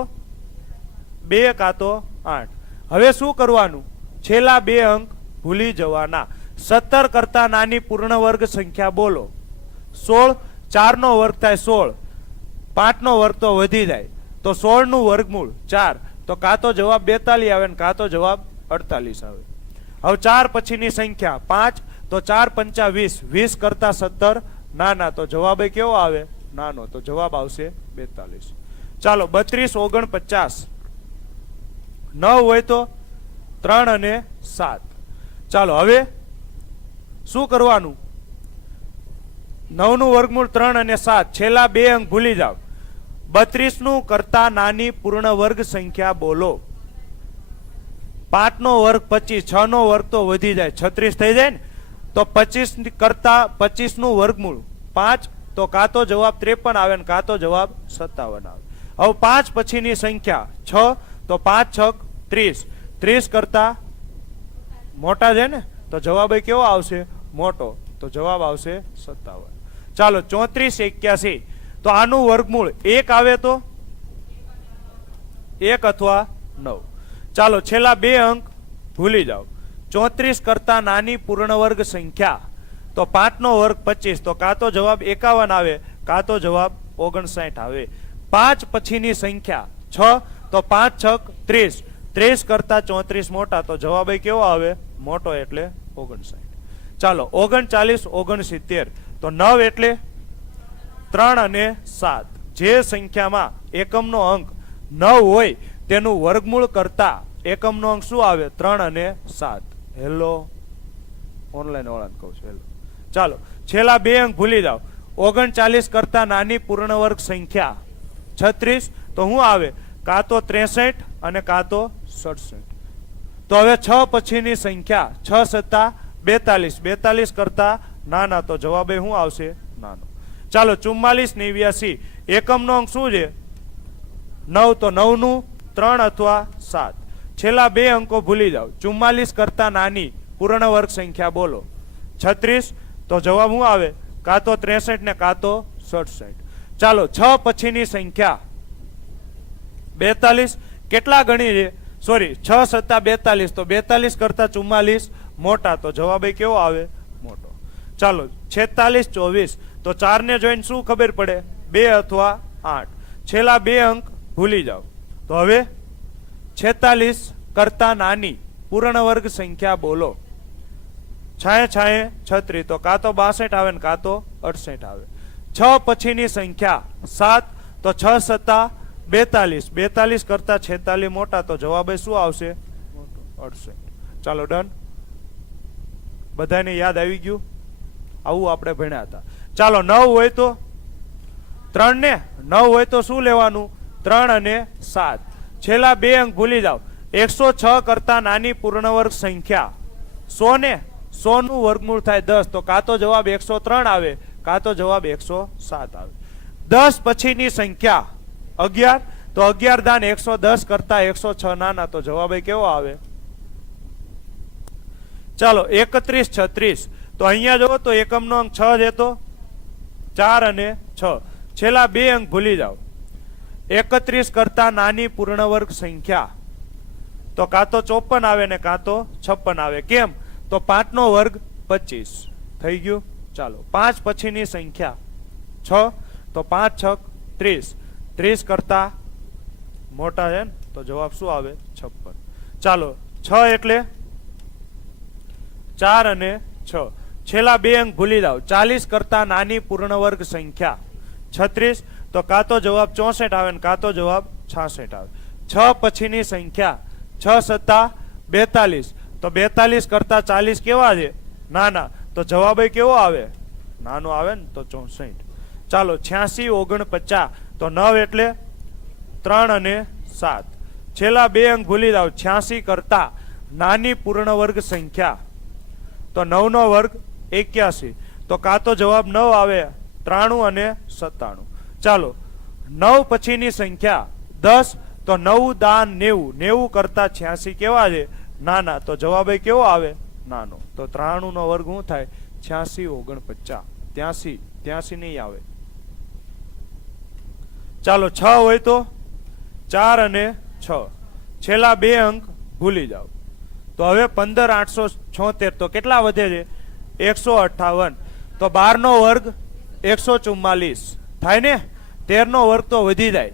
2 કાં તો 8 હવે શું કરવાનું છેલ્લા બે અંક ભૂલી જવાના 17 કરતા નાની પૂર્ણ વર્ગ સંખ્યા બોલો 16 4 નો વર્ગ થાય 16 5 નો વર્ગ તો વધી જાય તો 16 નું વર્ગમૂળ 4 તો કાં તો જવાબ 42 આવે ને કાં તો જવાબ 48 આવે હવે 4 પછીની સંખ્યા 5 તો 4 પંચા 20 20 કરતા 17 નાના તો જવાબ કેવો આવે નાનો તો જવાબ આવશે 42 ચાલો 32 49 9 હોય તો 3 અને 7 ચાલો હવે શું કરવાનું? 9 નું વર્ગમૂળ 3 અને 7, છેલ્લા બે અંક ભૂલી જાઓ. 32 નું કરતા નાની પૂર્ણ વર્ગ સંખ્યા બોલો. 5 નો વર્ગ 25, 6 નો વર્ગ તો વધી જાય 36 થઈ જાય ને, તો 25 કરતા 25 નું વર્ગમૂળ 5, તો કાં તો જવાબ 53 આવે ને કાં તો જવાબ 57 આવે. હવે 5 પછીની સંખ્યા 6, તો 5 6 30, 30 કરતા મોટા છે ને, તો જવાબ એ કેવો આવશે? મોટો, તો જવાબ આવશે 57. ચાલો 34 81, તો આનું વર્ગમૂળ 1 આવે તો 1 અથવા 9. ચાલો છેલ્લા બે અંક ભૂલી જાઓ. 34 કરતા નાની પૂર્ણ વર્ગ સંખ્યા, તો 5 નો વર્ગ 25, તો કાં તો જવાબ 51 આવે કાં તો જવાબ 59 આવે. 5 પછીની સંખ્યા 6, તો 5 6 30, 30 કરતા 34 મોટા, તો જવાબ એ કેવો આવે? મોટો, એટલે 59. ચાલો 39 69, તો 9 એટલે 3 અને 7. જે સંખ્યામાં એકમનો અંક 9 હોય તેનું વર્ગમૂળ કરતા એકમનો અંક શું આવે? 3 અને 7. હેલો, ઓનલાઈન વાળાને કહું છું હેલો. ચાલો છેલ્લા બે અંક ભૂલી જાઓ. 39 કરતા નાની પૂર્ણ વર્ગ સંખ્યા 36, તો શું આવે? કાં તો 63 અને કાં તો 67. તો હવે 6 પછીની સંખ્યા 6 7 42, 42 કરતા નાના, તો જવાબ એ શું આવશે? નાનો. ચાલો 44 89, એકમનો અંક શું છે? 9, તો 9 નું 3 અથવા 7. છેલ્લા બે અંકો ભૂલી જાઓ. 44 કરતા નાની પૂર્ણ વર્ગ સંખ્યા બોલો. 36, તો જવાબ શું આવે? કાં તો 63 ને કાં તો 67. ચાલો 6 પછીની સંખ્યા 42, કેટલા ગણી છે? સોરી, 6 7 42, તો 42 કરતા 44 મોટા, તો જવાબ એ કેવો આવે? મોટો. ચાલો 46 24, તો 4 ને જોઈને શું ખબર પડે? 2 અથવા 8. છેલ્લા બે અંક ભૂલી જાઓ. તો હવે 46 કરતા નાની પૂર્ણ વર્ગ સંખ્યા બોલો. 6 6 36, તો કાં તો 62 આવે ને કાં તો 68 આવે. 6 પછીની સંખ્યા 7, તો 6 7 42, 42 કરતા 46 મોટા, તો જવાબ એ શું આવશે? 68. ચાલો ડન. બધાને યાદ આવી ગયું? આવું આપણે ભણ્યા હતા. ચાલો 9 હોય તો 3 ને, 9 હોય તો શું લેવાનું? 3 અને 7. છેલ્લા બે અંક ભૂલી જાઓ. 106 કરતા નાની પૂર્ણ વર્ગ સંખ્યા 100 ને, 100 નું વર્ગમૂળ થાય 10, તો કાં તો જવાબ 103 આવે કાં તો જવાબ 107 આવે. 10 પછીની સંખ્યા 11, તો 11 દાન 110 કરતા 106 નાના, તો જવાબ એ કેવો આવે? ચાલો 31 36, તો અહીંયા જુઓ તો એકમનો અંક 6 છે, તો 4 અને 6. છેલ્લા બે અંક ભૂલી જાઓ. 31 કરતા નાની પૂર્ણ વર્ગ સંખ્યા, તો કાં તો 54 આવે ને કાં તો 56 આવે. કેમ? તો 5 નો વર્ગ 25 થઈ ગયું. ચાલો 5 પછીની સંખ્યા 6, તો 5 6 30, 30 કરતા મોટા છે ને, તો જવાબ શું આવે? 56. ચાલો 6 એટલે 4 અને 6. છેલ્લા બે અંક ભૂલી જાઓ. 40 કરતા નાની પૂર્ણ વર્ગ સંખ્યા 36, તો કાં તો જવાબ 64 આવે ને કાં તો જવાબ 66 આવે. 6 પછીની સંખ્યા 6 7 42, તો 42 કરતા 40 કેવા છે? નાના, તો જવાબ એ કેવો આવે? નાનો આવે ને, તો 64. ચાલો 86 49, તો 9 એટલે 3 અને 7. છેલ્લા બે અંક ભૂલી જાઓ. 86 કરતા નાની પૂર્ણ વર્ગ સંખ્યા, તો 9 નો વર્ગ 81, તો કાં તો જવાબ 9 આવે 93 અને 97. ચાલો 9 પછીની સંખ્યા 10, તો 9 દાન 90, 90 કરતા 86 કેવા છે? નાના, તો જવાબ એ કેવો આવે? નાનો. તો 93 નો વર્ગ શું થાય? 86 49, 83 83 નહીં આવે. ચાલો 6 હોય તો 4 અને 6. છેલ્લા બે અંક ભૂલી જાઓ. તો હવે 15 876, તો કેટલા વધે છે? 158. તો 12 નો વર્ગ 144 થાય ને, 13 નો વર્ગ તો વધી જાય,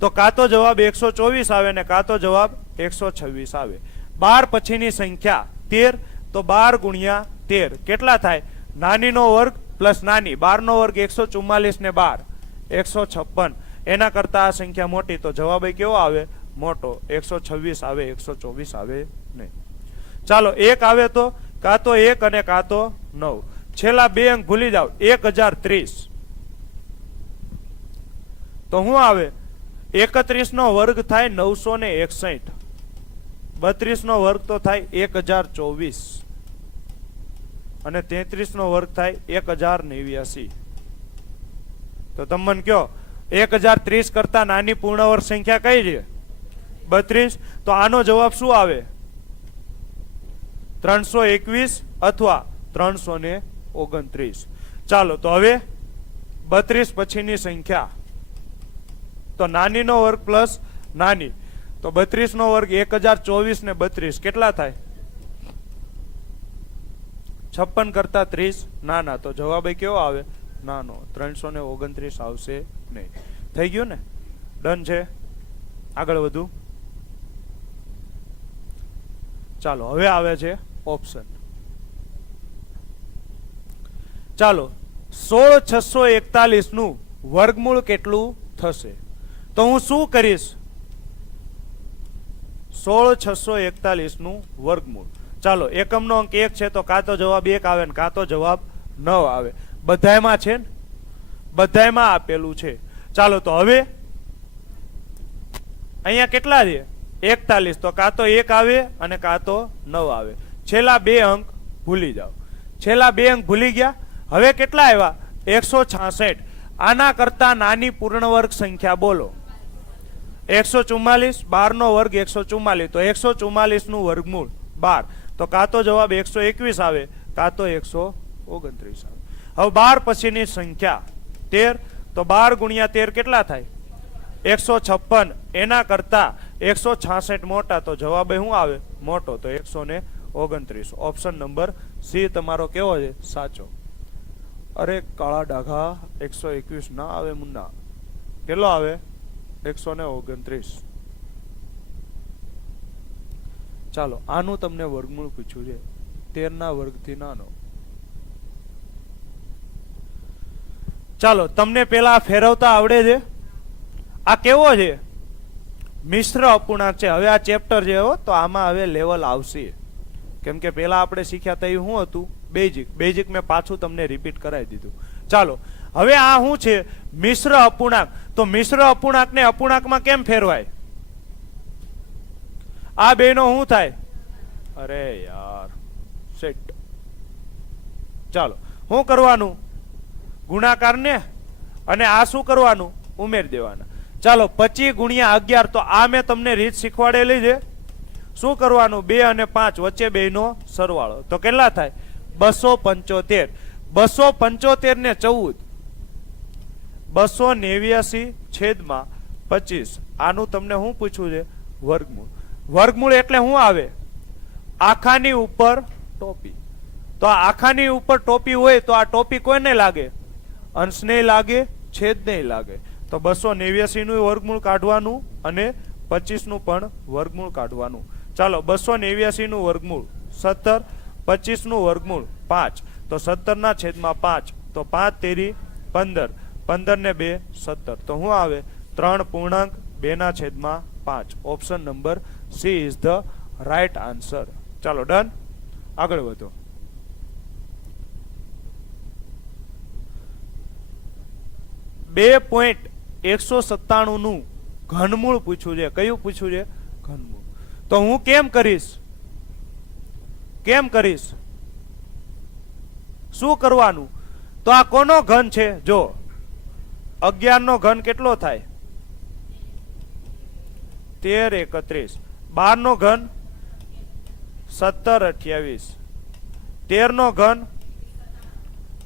તો કાં તો જવાબ 124 આવે ને કાં તો જવાબ 126 આવે. 12 પછીની સંખ્યા 13, તો 12 ગુણ્યા 13 કેટલા થાય? નાની નો વર્ગ પ્લસ નાની. 12 નો વર્ગ 144 ને 12 156. એના કરતા આ સંખ્યા મોટી, તો જવાબ એ કેવો આવે? મોટો. 126 આવે 124 આવે નહીં. ચાલો 1 આવે તો કાં તો 1 અને કાં તો 9. છેલ્લા બે અંક ભૂલી જાવ. 1030 તો શું આવે? 31 નો વર્ગ થાય 961. 32 નો વર્ગ તો થાય 1024 અને 33 નો વર્ગ થાય 1089. તો તમે મને કયો 1030 કરતા નાની પૂર્ણ વર્ગ સંખ્યા કઈ છે? 32. તો આનો જવાબ શું આવે? 321 અથવા 329. ચાલો તો હવે 32 પછીની સંખ્યા તો નાની નો વર્ગ પ્લસ નાની તો 32 નો વર્ગ 1024 ને 32 કેટલા થાય? 56 કરતા 30 નાના. તો જવાબ કેવો આવે? નાનો. 329 આવશે નહીં. થઈ ગયું ને? ડન છે. આગળ વધુ. ચાલો હવે આવે છે ઓપ્શન. ચાલો 16641 નું વર્ગમૂળ કેટલું થશે? તો હું શું કરીશ? 16641 નું વર્ગમૂળ. ચાલો એકમનો અંક 1 છે તો કાં તો જવાબ 1 આવે ને કાં તો જવાબ 9 આવે. બધાયમાં છે ને? બધાયમાં આપેલું છે. ચાલો તો હવે અહીંયા કેટલા છે? 41. તો કાં તો 1 આવે અને કાં તો 9 આવે. છેલ્લા બે અંક ભૂલી જાઓ. છેલ્લા બે અંક ભૂલી ગયા. હવે કેટલા આવ્યા? 166. આના કરતા નાની પૂર્ણ વર્ગ સંખ્યા બોલો. 144. 12 નો વર્ગ 144. તો 144 નું વર્ગમૂળ 12. તો કાં તો જવાબ 121 આવે કાં તો 129 આવે. હવે 12 પછીની સંખ્યા 13. તો 12 ગુણ્યા 13 કેટલા થાય? 156. એના કરતા 166 મોટા. તો જવાબ શું આવે? મોટો. તો 129. ઓપ્શન નંબર સી તમારો કેવો છે? સાચો. અરે કાળા ડાઘા 121 ના આવે મુન્ના. કેટલો આવે? 129. ચાલો આનું તમને વર્ગમૂળ પૂછ્યું છે. 13 ના વર્ગથી નાનો. ચાલો તમને પેલા ફેરવતા આવડે છે? આ કેવો છે? મિશ્ર અપૂર્ણાંક છે. હવે આ ચેપ્ટર છે તો આમાં હવે લેવલ આવશે. કેમ કે પેલા આપણે શીખ્યા તો શું હતું? બેઝિક. બેઝિક મેં પાછું તમને રિપીટ કરાવી દીધું. ચાલો હવે આ શું છે? મિશ્ર અપૂર્ણાંક. તો મિશ્ર અપૂર્ણાંક ને અપૂર્ણાંકમાં કેમ ફેરવાય? આ બે નો શું થાય? અરે યાર સેટ. ચાલો શું કરવાનું? ગુણાકાર ને અને આ શું કરવાનું? ઉમેરી દેવાના. ચાલો 25 ગુણ્યા 11. તો આ મેં તમને રીત શીખવાડેલી છે. શું કરવાનું? 2 અને 5 વચ્ચે બે નો સરવાળો. તો કેટલા થાય? 275. 275 ને 14. 289 છેદમાં 25. આનું તમને શું પૂછ્યું છે? વર્ગમૂળ. વર્ગમૂળ એટલે શું આવે? આખાની ઉપર ટોપી. તો આ આખાની ઉપર ટોપી હોય તો આ ટોપી કોઈને લાગે? અંશ નહીં લાગે, છેદ નહીં લાગે. તો 289 નું વર્ગમૂળ કાઢવાનું અને 25 નું પણ વર્ગમૂળ કાઢવાનું. ચાલો 289 નું વર્ગમૂળ 17. 25 નું વર્ગમૂળ 5. તો 17 ના છેદમાં 5. તો 5 તેરી 15. 15 ને 2 17. તો શું આવે? 3 પૂર્ણાંક 2 ના છેદમાં 5. Option number she is the right answer. ચાલો ડન. આગળ વધો. .197 નું ઘનમૂળ પૂછ્યું છે. કયું પૂછ્યું છે? ઘનમૂળ. તો હું કેમ કરીશ? કેમ કરીશ? શું કરવાનું? તો આ કોનો ઘન છે? જો 11 નો ઘન કેટલો થાય? 13 31. 12 નો ઘન 17 28. 13 નો ઘન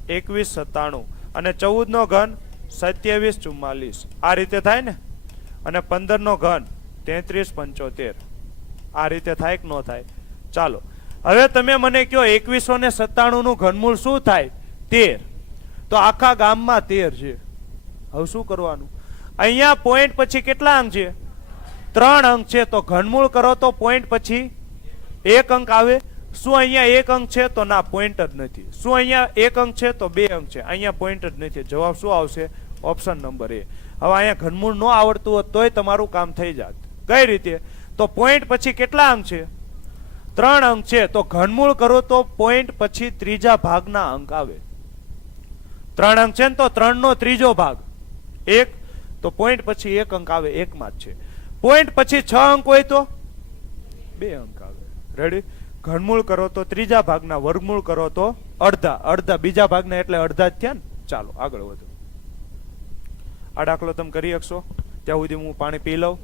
21 97 અને 14 નો ઘન 27 44. આ રીતે થાય ને. અને 15 નો ઘન 33 75. આ રીતે થાય કે ન થાય? ચાલો હવે તમે મને કહો 2197 નું ઘનમૂળ શું થાય? 13. તો આખા ગામમાં 13 છે. હવે શું કરવાનું? અહીંયા પોઈન્ટ પછી કેટલા અંક છે? 3 અંક છે. તો ઘનમૂળ કરો તો પોઈન્ટ પછી 1 અંક આવે. શું અહીંયા 1 અંક છે? તો ના, પોઈન્ટ જ નથી. શું અહીંયા 1 અંક છે? તો 2 અંક છે. અહીંયા પોઈન્ટ જ નથી. જવાબ શું આવશે? ઓપ્શન નંબર એ. હવે અહીંયા ઘનમૂળ ન આવડતું હોત તોય તમારું કામ થઈ જાત. કઈ રીતે? તો પોઈન્ટ પછી કેટલા અંક છે? 3 અંક છે તો ઘનમૂળ કરો તો પોઈન્ટ પછી ત્રીજા ભાગના અંક આવે. 3 અંક છે ને તો 3 નો ત્રીજો ભાગ 1 તો પોઈન્ટ પછી 1 અંક આવે, 1 માં જ છે. પોઈન્ટ પછી 6 અંક હોય તો 2 અંક આવે. રેડી? ઘનમૂળ કરો તો ત્રીજા ભાગના, વર્ગમૂળ કરો તો અડધા બીજા ભાગના એટલે અડધા જ થયા ને. ચાલો આગળ વધો. આ દાખલો તમે કરી શકશો? ત્યાં સુધી હું પાણી પી લઉં.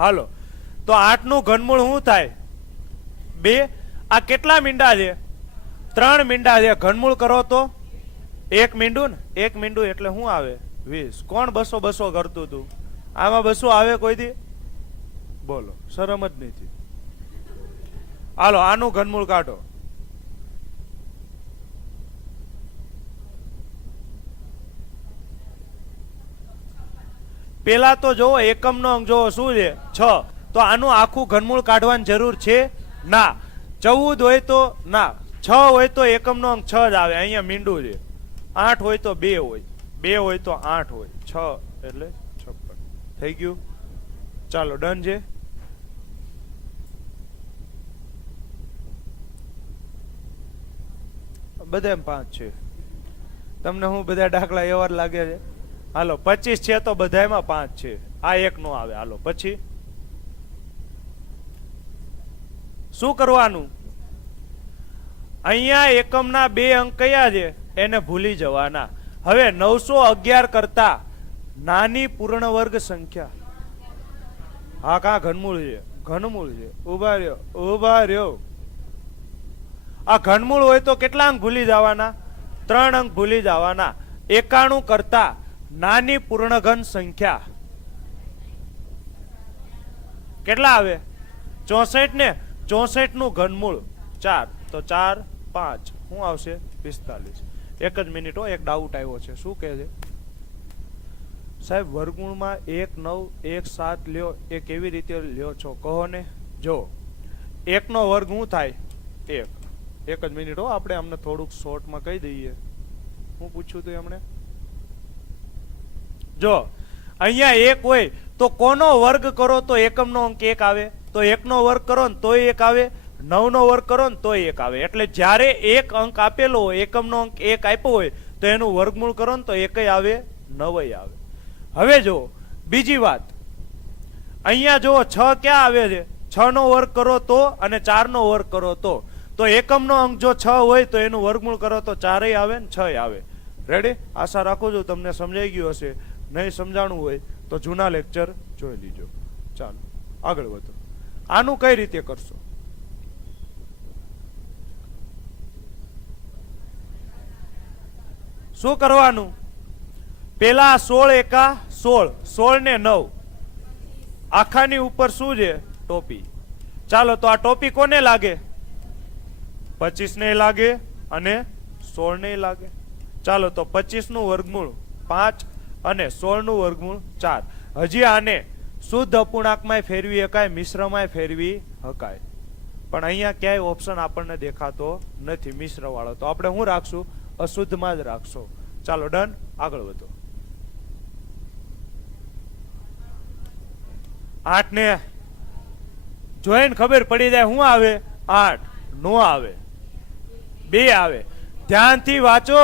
હાલો તો 8 નું ઘનમૂળ શું થાય? 2. આ કેટલા મીંડા છે? 3 મીંડા છે. ઘનમૂળ કરો તો 1 મીંડું ને, 1 મીંડું એટલે શું આવે? 20. કોણ 200 કરતું હતું? આમાં 200 આવે કોઈ દી? બોલો, શરમ જ નથી. હાલો આનું ઘનમૂળ કાઢો. પેલા તો જોવો એકમ નો અંક જોવો શું છે? 6. તો આનું આખું ઘનમૂળ કાઢવાની જરૂર છે ના. 14 હોય તો ના, 6 હોય તો એકમ નો અંક 6 જ આવે. અહીંયા મીંડું છે. 8 હોય તો 2 હોય, 2 હોય તો 8 હોય, 6 એટલે 56. થઈ ગયું? ચાલો ડન છે. બધા 5 છે. તમને હું બધા દાખલા એવા લાગે છે? હાલો 25 છે તો બધામાં 5 છે. આ એક નો આવે. હાલો પછી શું કરવાનું? અહીંયા એકમના 2 અંક કયા છે એને ભૂલી જવાના. હવે 911 કરતા નાની પૂર્ણ વર્ગ સંખ્યા. હા કા ઘનમૂળ છે? ઘનમૂળ છે. ઉભા રહ્યો. આ ઘનમૂળ હોય તો કેટલા અંક ભૂલી જવાના? 3 અંક ભૂલી જવાના. 91 કરતા નાની પૂર્ણઘન સંખ્યા કેટલા આવે? 64 ને. 64 નું ઘનમૂળ 4 તો 4 5 શું આવશે? 45. એક જ મિનિટ હો, એક ડાઉટ આવ્યો છે. શું કહે છે સાહેબ? વર્ગમૂળમાં 1 9 1 7 લ્યો એ કેવી રીતે લ્યો છો કહો ને. જો 1 નો વર્ગ શું થાય? 1. એક જ મિનિટ હો, આપણે અમને થોડુંક શોર્ટમાં કહી દઈએ. હું પૂછ્યું તું એમણે? જો અહીંયા 1 હોય તો કોનો વર્ગ કરો તો એકમ નો અંક 1 આવે? તો 1 નો વર્ગ કરો ને તોય 1 આવે, 9 નો વર્ગ કરો ને તોય 1 આવે. એટલે જ્યારે 1 અંક આપેલો હોય, એકમ નો અંક 1 આપ્યો હોય તો એનું વર્ગમૂળ કરો ને તો 1 આવે, 9 આવે. હવે જો બીજી વાત, અહીંયા જો 6 ક્યાં આવે છે? 6 નો વર્ગ કરો તો અને 4 નો વર્ગ કરો તો એકમ નો અંક જો 6 હોય તો એનું વર્ગમૂળ કરો તો 4 આવે ને 6 આવે. રેડી? આશા રાખું છું તમને સમજાઈ ગયું હશે. નહીં સમજાણું હોય તો જૂના લેક્ચર જોઈ લીજો. ચાલો આગળ વધો. આનું કઈ રીતે કરશો? શું કરવાનું? પેલા 16 એકા 16, 16 ને 9 આખાની ઉપર શું છે? ટોપી. ચાલો તો આ ટોપી કોને લાગે? 25 ને લાગે અને 16 ને લાગે. ચાલો તો 25 નું વર્ગમૂળ 5 અને 16 નું વર્ગમૂળ 4. હજી આને શુદ્ધ અપૂર્ણાંકમાં ફેરવી શકાય, મિશ્રમાં ફેરવી શકાય, પણ અહીંયા ક્યાંય ઓપ્શન આપણને દેખાતો નથી મિશ્ર વાળો. તો આપણે શું રાખશું? અશુદ્ધમાં જ રાખશો. ચાલો ડન, આગળ વધો. 8 ને જોઈને ખબર પડી જાય શું આવે? 8 નો આવે, 2 આવે. ધ્યાનથી વાંચો.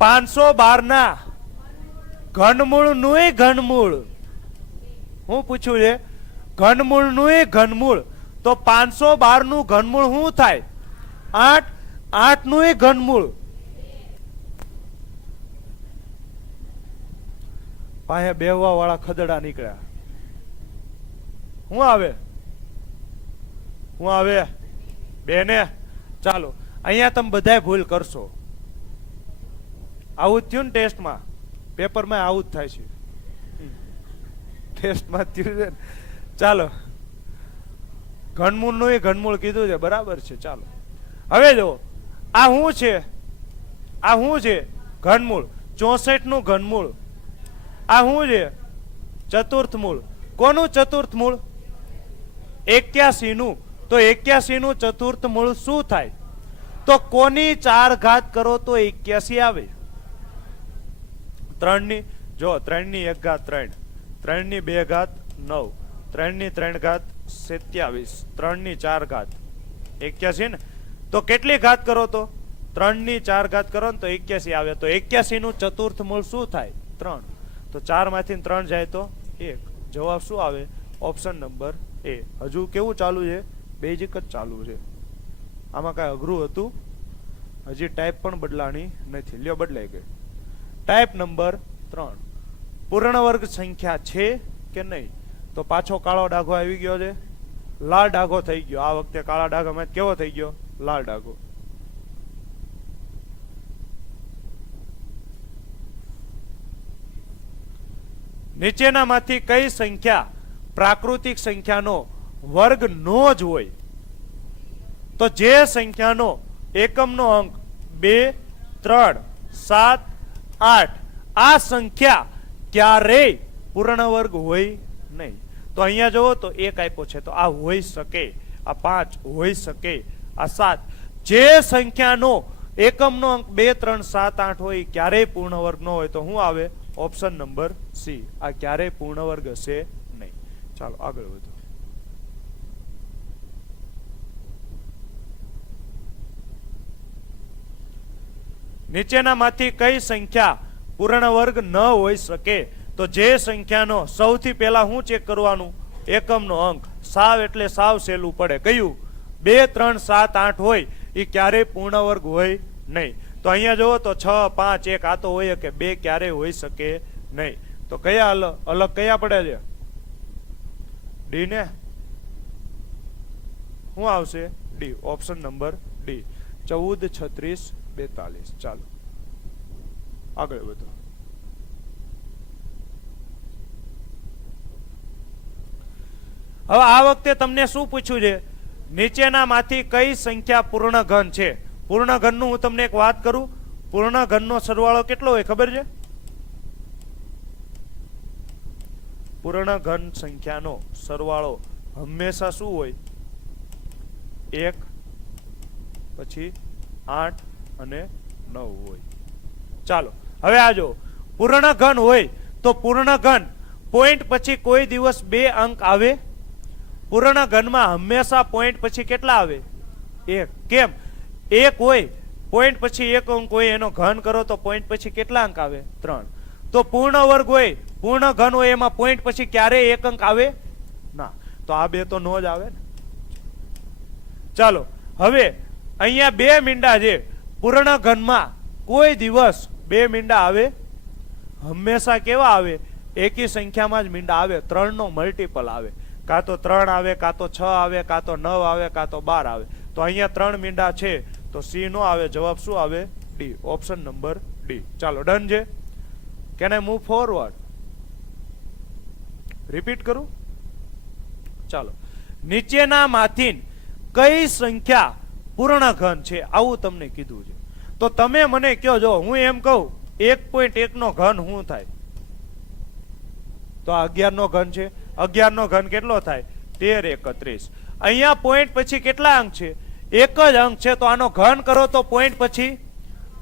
512 ના ઘનમૂળ નું ઘનમૂળ. હું પૂછું છે? ઘનમૂળ નું ઘનમૂળ. તો 512 નું ઘનમૂળ શું થાય? 8. 8 નું ઘનમૂળ પાસે બેહવા વાળા ખદડા નીકળ્યા. શું આવે? શું આવે? 2 ને. ચાલો અહીંયા તમે બધા ભૂલ કરશો. આવું જ થયું ને ટેસ્ટમાં, પેપરમાં આવું જ થાય છે. ટેસ્ટમાં થયું છે. ચાલો ઘનમૂળ નું ઘનમૂળ કીધું છે, બરાબર છે. ચાલો હવે જો આ શું છે? આ શું છે? ઘનમૂળ. 64 નું ઘનમૂળ. આ શું છે? ચતુર્થ મૂળ. કોનું ચતુર્થ મૂળ? 81 નું. તો 81 નું ચતુર્થ મૂળ શું થાય? તો કોની 4 ઘાત કરો તો 81 આવે? 3 ની, જો 3 ની 1 ઘાત 3, 3 ની 2 ઘાત 9, 3 ની 3 ઘાત 27, 3 ની 4 ઘાત 81 ને. તો કેટલી ઘાત કરો તો? 3 ની 4 ઘાત કરો ને તો 81 આવે. તો 81 નું ચતુર્થ મૂળ શું થાય? 3. તો 4 માંથી 3 જાય તો 1. જવાબ શું આવે? ઓપ્શન નંબર એ. હજુ કેવું ચાલુ છે? બેઝિક જ ચાલુ છે. આમાં કાંઈ અઘરું હતું? હજી ટાઈપ પણ બદલાણી નથી. લ્યો, બદલાઈ ગઈ. Type number 3. પૂર્ણ વર્ગ સંખ્યા છે કે નહીં? તો પાછો કાળો ડાઘો આવી ગયો છે, લાલ ડાઘો થઈ ગયો. આ વખતે કાળા ડાઘામાં કેવો થઈ ગયો? લાલ ડાઘો. નીચેનામાંથી કઈ સંખ્યા પ્રાકૃતિક સંખ્યાનો વર્ગ નો જ હોય? તો જે સંખ્યાનો એકમનો અંક 2, 3, 7, 8 આ સંખ્યા ક્યારેય પૂર્ણ વર્ગ હોય નહીં. તો અહીંયા જુઓ તો 1 આપ્યો છે, તો આ હોઈ શકે, આ 5 હોઈ શકે, આ 7. જે સંખ્યાનો એકમનો અંક 2, 3, 7, 8 હોય ક્યારેય પૂર્ણ વર્ગ ન હોય તો શું આવે? Option number C. આ ક્યારેય પૂર્ણ વર્ગ હશે નહીં. ચાલો આગળ વધો. નીચેનામાંથી કઈ સંખ્યા પૂર્ણ વર્ગ ન હોઈ શકે? તો જે સંખ્યાનો સૌથી પહેલા શું ચેક કરવાનું? એકમનો અંક. સાવ એટલે સાવ સહેલું પડે. કયું? 2, 3, 7, 8 હોય એ ક્યારેય પૂર્ણ વર્ગ હોય નહીં. તો અહીંયા જુઓ તો 6, 5, 1 આ તો હોય કે 2 ક્યારેય હોઈ શકે નહીં. તો કયા અલગ કયા પડે છે? ડી ને. શું આવશે? ડી. Option number D. 14, 36, 42. ચાલો આગળ વધો. હવે આ વખતે તમને શું પૂછ્યું છે? નીચેનામાંથી કઈ સંખ્યા પૂર્ણ ઘન છે? પૂર્ણ ઘનનું હું તમને એક વાત કરું. પૂર્ણ ઘનનો સરવાળો કેટલો હોય ખબર છે? પૂર્ણ ઘન સંખ્યાનો સરવાળો હંમેશા શું હોય? 1, પછી 8 અને 9 હોય. ચાલો હવે આ જો પૂર્ણ ઘન હોય તો પૂર્ણ ઘન પોઈન્ટ પછી કોઈ દિવસ 2 અંક આવે? પૂર્ણ ઘનમાં હંમેશા પોઈન્ટ પછી કેટલા આવે? 1. કેમ? 1 હોય પોઈન્ટ પછી 1 અંક હોય એનો ઘન કરો તો પોઈન્ટ પછી કેટલા અંક આવે? 3. તો પૂર્ણ વર્ગ હોય, પૂર્ણ ઘન હોય એમાં પોઈન્ટ પછી ક્યારેય 1 અંક આવે ના. તો આ બે તો નો જ આવે ને. ચાલો હવે અહીંયા 2 મીંડા છે. પૂર્ણ ઘનમાં કોઈ દિવસ 2 મીંડા આવે? હંમેશા કેવા આવે? એકી સંખ્યામાં જ મીંડા આવે. 3 નો મલ્ટીપલ આવે. કાં તો 3 આવે, કાં તો 6 આવે, કાં તો 9 આવે, કાં તો 12 આવે. તો અહીંયા 3 મીંડા છે તો સી નો આવે. જવાબ શું આવે? ડી. Option number D. ચાલો ડન છે. Can I move forward? Repeat કરું? ચાલો. નીચેનામાંથી કઈ સંખ્યા પૂર્ણ ઘન છે? આવું તમને કીધું છે. તો તમે મને કહો, જો હું એમ કહું 1.1 નો ઘન શું થાય? તો 11 નો ઘન છે. 11 નો ઘન કેટલો થાય? 13, 31. અહીંયા પોઈન્ટ પછી કેટલા અંક છે? 1 જ અંક છે. તો આનો ઘન કરો તો પોઈન્ટ પછી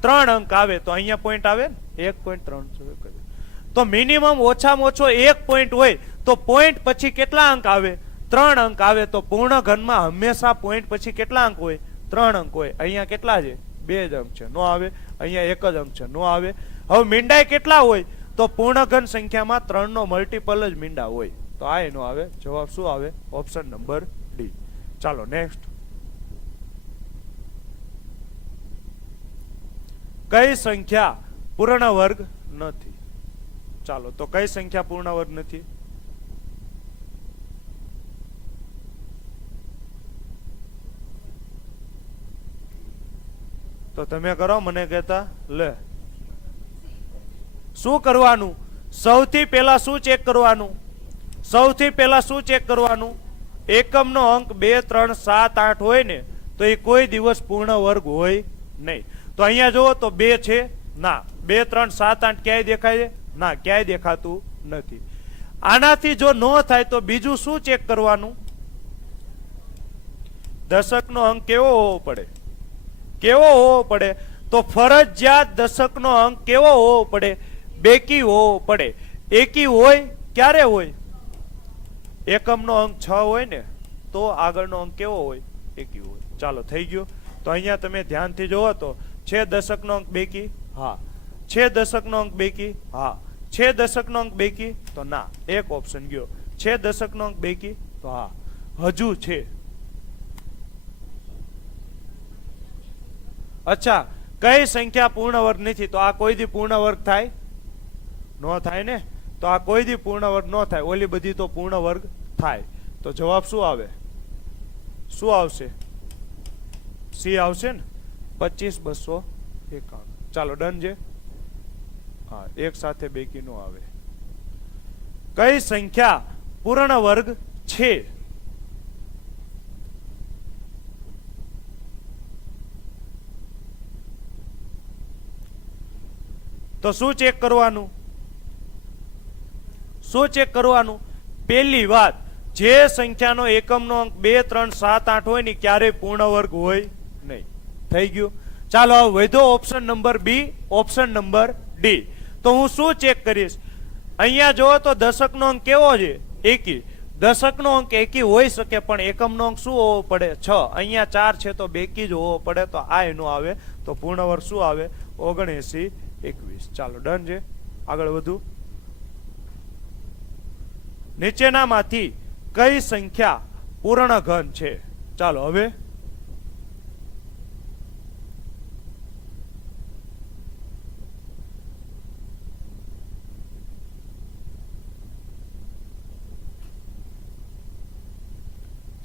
3 અંક આવે. તો અહીંયા પોઈન્ટ આવે ને 1.3. તો મિનિમમ ઓછામાં ઓછો 1 પોઈન્ટ હોય તો પોઈન્ટ પછી કેટલા અંક આવે? 3 અંક આવે. તો પૂર્ણ ઘનમાં હંમેશા પોઈન્ટ પછી કેટલા અંક હોય? 3 અંક હોય. અહીંયા કેટલા છે? 2 જ અંક છે. નો આવે. અહીંયા 1 જ અંક છે. નો આવે. હવે મીંડા કેટલા હોય? તો પૂર્ણ ઘન સંખ્યામાં 3 નો મલ્ટીપલ જ મીંડા હોય. તો આ એનો આવે. જવાબ શું આવે? Option number D. ચાલો નેક્સ્ટ. કઈ સંખ્યા પૂર્ણ વર્ગ નથી? ચાલો તો કઈ સંખ્યા પૂર્ણ વર્ગ નથી? તો તમે કરો, મને કહેતા લે. શું કરવાનું? સૌથી પહેલા શું ચેક કરવાનું? સૌથી પહેલા શું ચેક કરવાનું? એકમનો અંક 2, 3, 7, 8 હોય ને તો એ કોઈ દિવસ પૂર્ણ વર્ગ હોય નહીં. તો તો અહીંયા જુઓ તો 2 છે, ના. 2, 3, 7, 8 ક્યાંય દેખાય છે? ના, ક્યાંય દેખાતું નથી. આનાથી જો ન થાય તો બીજું શું ચેક કરવાનું? દશકનો અંક કેવો હોવો પડે? કેવો હોવો પડે? તો ફરજિયાત દશકનો અંક કેવો હોવો પડે? બેકી હોવો પડે. એકી હોય ક્યારે હોય? એકમનો અંક 6 હોય ને તો આગળનો અંક કેવો હોય? એકી હોય. ચાલો, થઈ ગયું. તો અહીંયા તમે ધ્યાનથી જોવો તો છે દશકનો અંક બેકી? હા. છે દશકનો અંક બેકી? હા. છે દશકનો અંક બેકી? તો ના, એક ઓપ્શન ગયો. છે દશકનો અંક બેકી? તો હા, હજુ છે. અચ્છા, કઈ સંખ્યા પૂર્ણ વર્ગ નથી? તો આ કોઈ દી પૂર્ણ વર્ગ થાય? નો થાય ને. તો આ કોઈ દી પૂર્ણ વર્ગ નો થાય. ઓલી બધી તો પૂર્ણ વર્ગ થાય. તો જવાબ શું આવે? શું આવશે? સી આવશે ને, 25,251. ચાલો, ડન છે. હા, એક સાથે બેકી નો આવે. કઈ સંખ્યા પૂર્ણ વર્ગ છે? તો શું ચેક કરવાનું? શું ચેક કરવાનું? પહેલી વાત, જે સંખ્યાનો એકમનો અંક 2, 3, 7, 8 હોય ને ક્યારેય પૂર્ણ વર્ગ હોય નહીં. થઈ ગયું. ચાલો, હવે વધો option number B, option number D. તો હું શું ચેક કરીશ? અહીંયા જો તો દશકનો અંક કેવો છે? એકી. દશકનો અંક એકી હોઈ શકે પણ એકમનો અંક શું હોવો પડે? 6. અહીંયા 4 છે તો બેકી જ હોવો પડે. તો આ એનો આવે. તો પૂર્ણ વર્ગ શું આવે? 79, 21. ચાલો, ડન છે. આગળ વધુ. નીચેનામાંથી કઈ સંખ્યા પૂર્ણ ઘન છે? ચાલો, હવે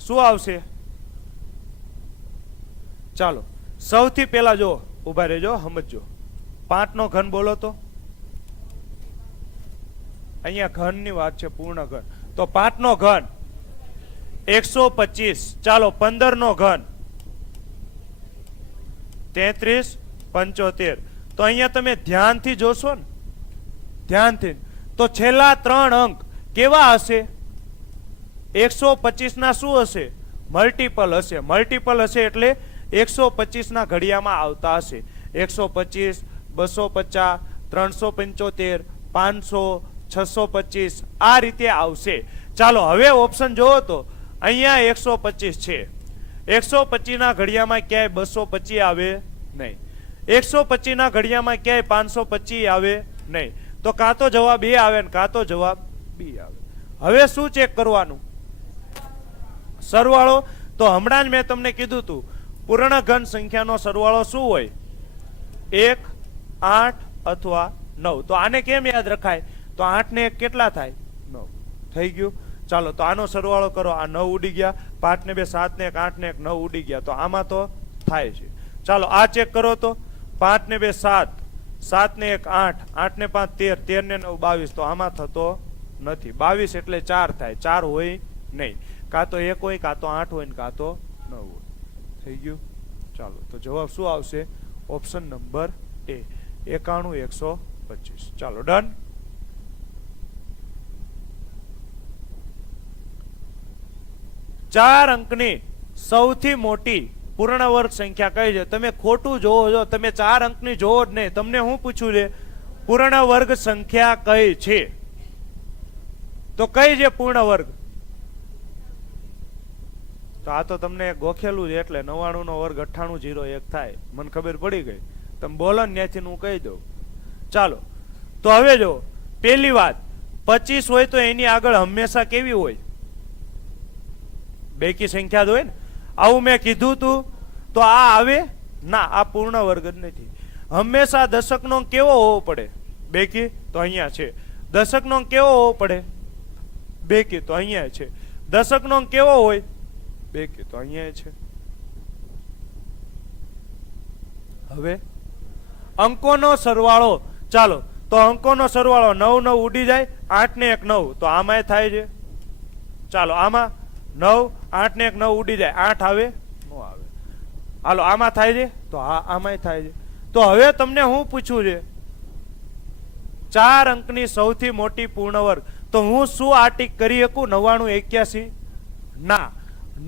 શું આવશે? ચાલો, સૌથી પહેલા જો ઉભા રહેજો, સમજો. 5 નો ઘન બોલો તો. અહીંયા ઘન ની વાત છે, પૂર્ણ ઘન. તો 5 નો ઘન 125. ચાલો, 15 નો ઘન 33, 75. તો અહીંયા તમે ધ્યાનથી જોશો ને, ધ્યાનથી, તો છેલ્લા 3 અંક કેવા હશે? 125 ના શું હશે? મલ્ટીપલ હશે. મલ્ટીપલ હશે એટલે 125 ના ઘડિયામાં આવતા હશે. 125, 250, 375, 500, 625 આ રીતે આવશે. ચાલો, હવે ઓપ્શન જોવો તો અહીંયા 125 છે. 125 ના ઘડિયામાં ક્યાંય 225 આવે નહીં. 125 ના ઘડિયામાં ક્યાંય 525 આવે નહીં. તો કાં તો જવાબ એ આવે ને કાં તો જવાબ બી આવે. હવે શું ચેક કરવાનું? સરવાળો. તો હમણાં જ મેં તમને કીધું હતું, પૂર્ણ ઘન સંખ્યાનો સરવાળો શું હોય? 1, 8 અથવા 9. તો આને કેમ યાદ રખાય? તો 8 ને 1 કેટલા થાય? 9. થઈ ગયું. ચાલો, તો આનો સરવાળો કરો. આ 9 ઉડી ગયા. 5 ને 2 7 ને 1 8 ને 1 9 ઉડી ગયા. તો આમાં તો થાય છે. ચાલો, આ ચેક કરો તો 5 ને 2 7, 7 ને 1 8, 8 ને 5 13, 13 ને 9 22. તો આમાં થતો નથી. 22 એટલે 4 થાય. 4 હોય નહીં. કાં તો 1 હોય, કાં તો 8 હોય ને કાં તો 9 હોય. થઈ ગયું. ચાલો, તો જવાબ શું આવશે? ઓપ્શન નંબર એ, 91, 125. ચાલો, ડન. ચાર અંકની સૌથી મોટી પૂર્ણ વર્ગ સંખ્યા કઈ છે? તમે ખોટું જોવો છો. તમે 4 અંકની જોવો જ નહીં. તમને હું પૂછ્યું છે? પૂર્ણ વર્ગ સંખ્યા કઈ છે? તો કઈ છે પૂર્ણ વર્ગ? તો આ તો તમને ગોખેલું છે એટલે 99 નો વર્ગ 9801 થાય. મને ખબર પડી ગઈ. તમે બોલો ને ત્યાંથી હું કહી દઉં. ચાલો, તો હવે જો પહેલી વાત, 25 હોય તો એની આગળ હંમેશા કેવી હોય? બેકી સંખ્યા જ હોય ને. આવું મેં કીધું તું તો આ આવે ના, આ પૂર્ણ વર્ગ જ નથી. હંમેશા દશકનો અંક કેવો હોવો પડે? બેકી. તો અહીંયા છે. દશકનો અંક કેવો હોવો પડે? બેકી. તો અહીંયા છે. દશકનો અંક કેવો હોય? બેકી. તો અહીંયા છે. હવે અંકોનો સરવાળો. ચાલો, તો અંકોનો સરવાળો 9 9 ઉડી જાય. 8 ને 1 9. તો આમાંય થાય છે. ચાલો, આમાં 9, 8 ને 1 9 ઉડી જાય. 8 આવે? નો આવે. હાલો, આમાં થાય છે? તો હા, આમાંય થાય છે. તો હવે તમને હું પૂછું છે, 4 અંકની સૌથી મોટી પૂર્ણ વર્ગ, તો હું શું આ ટીક કરી શકું 9981? ના,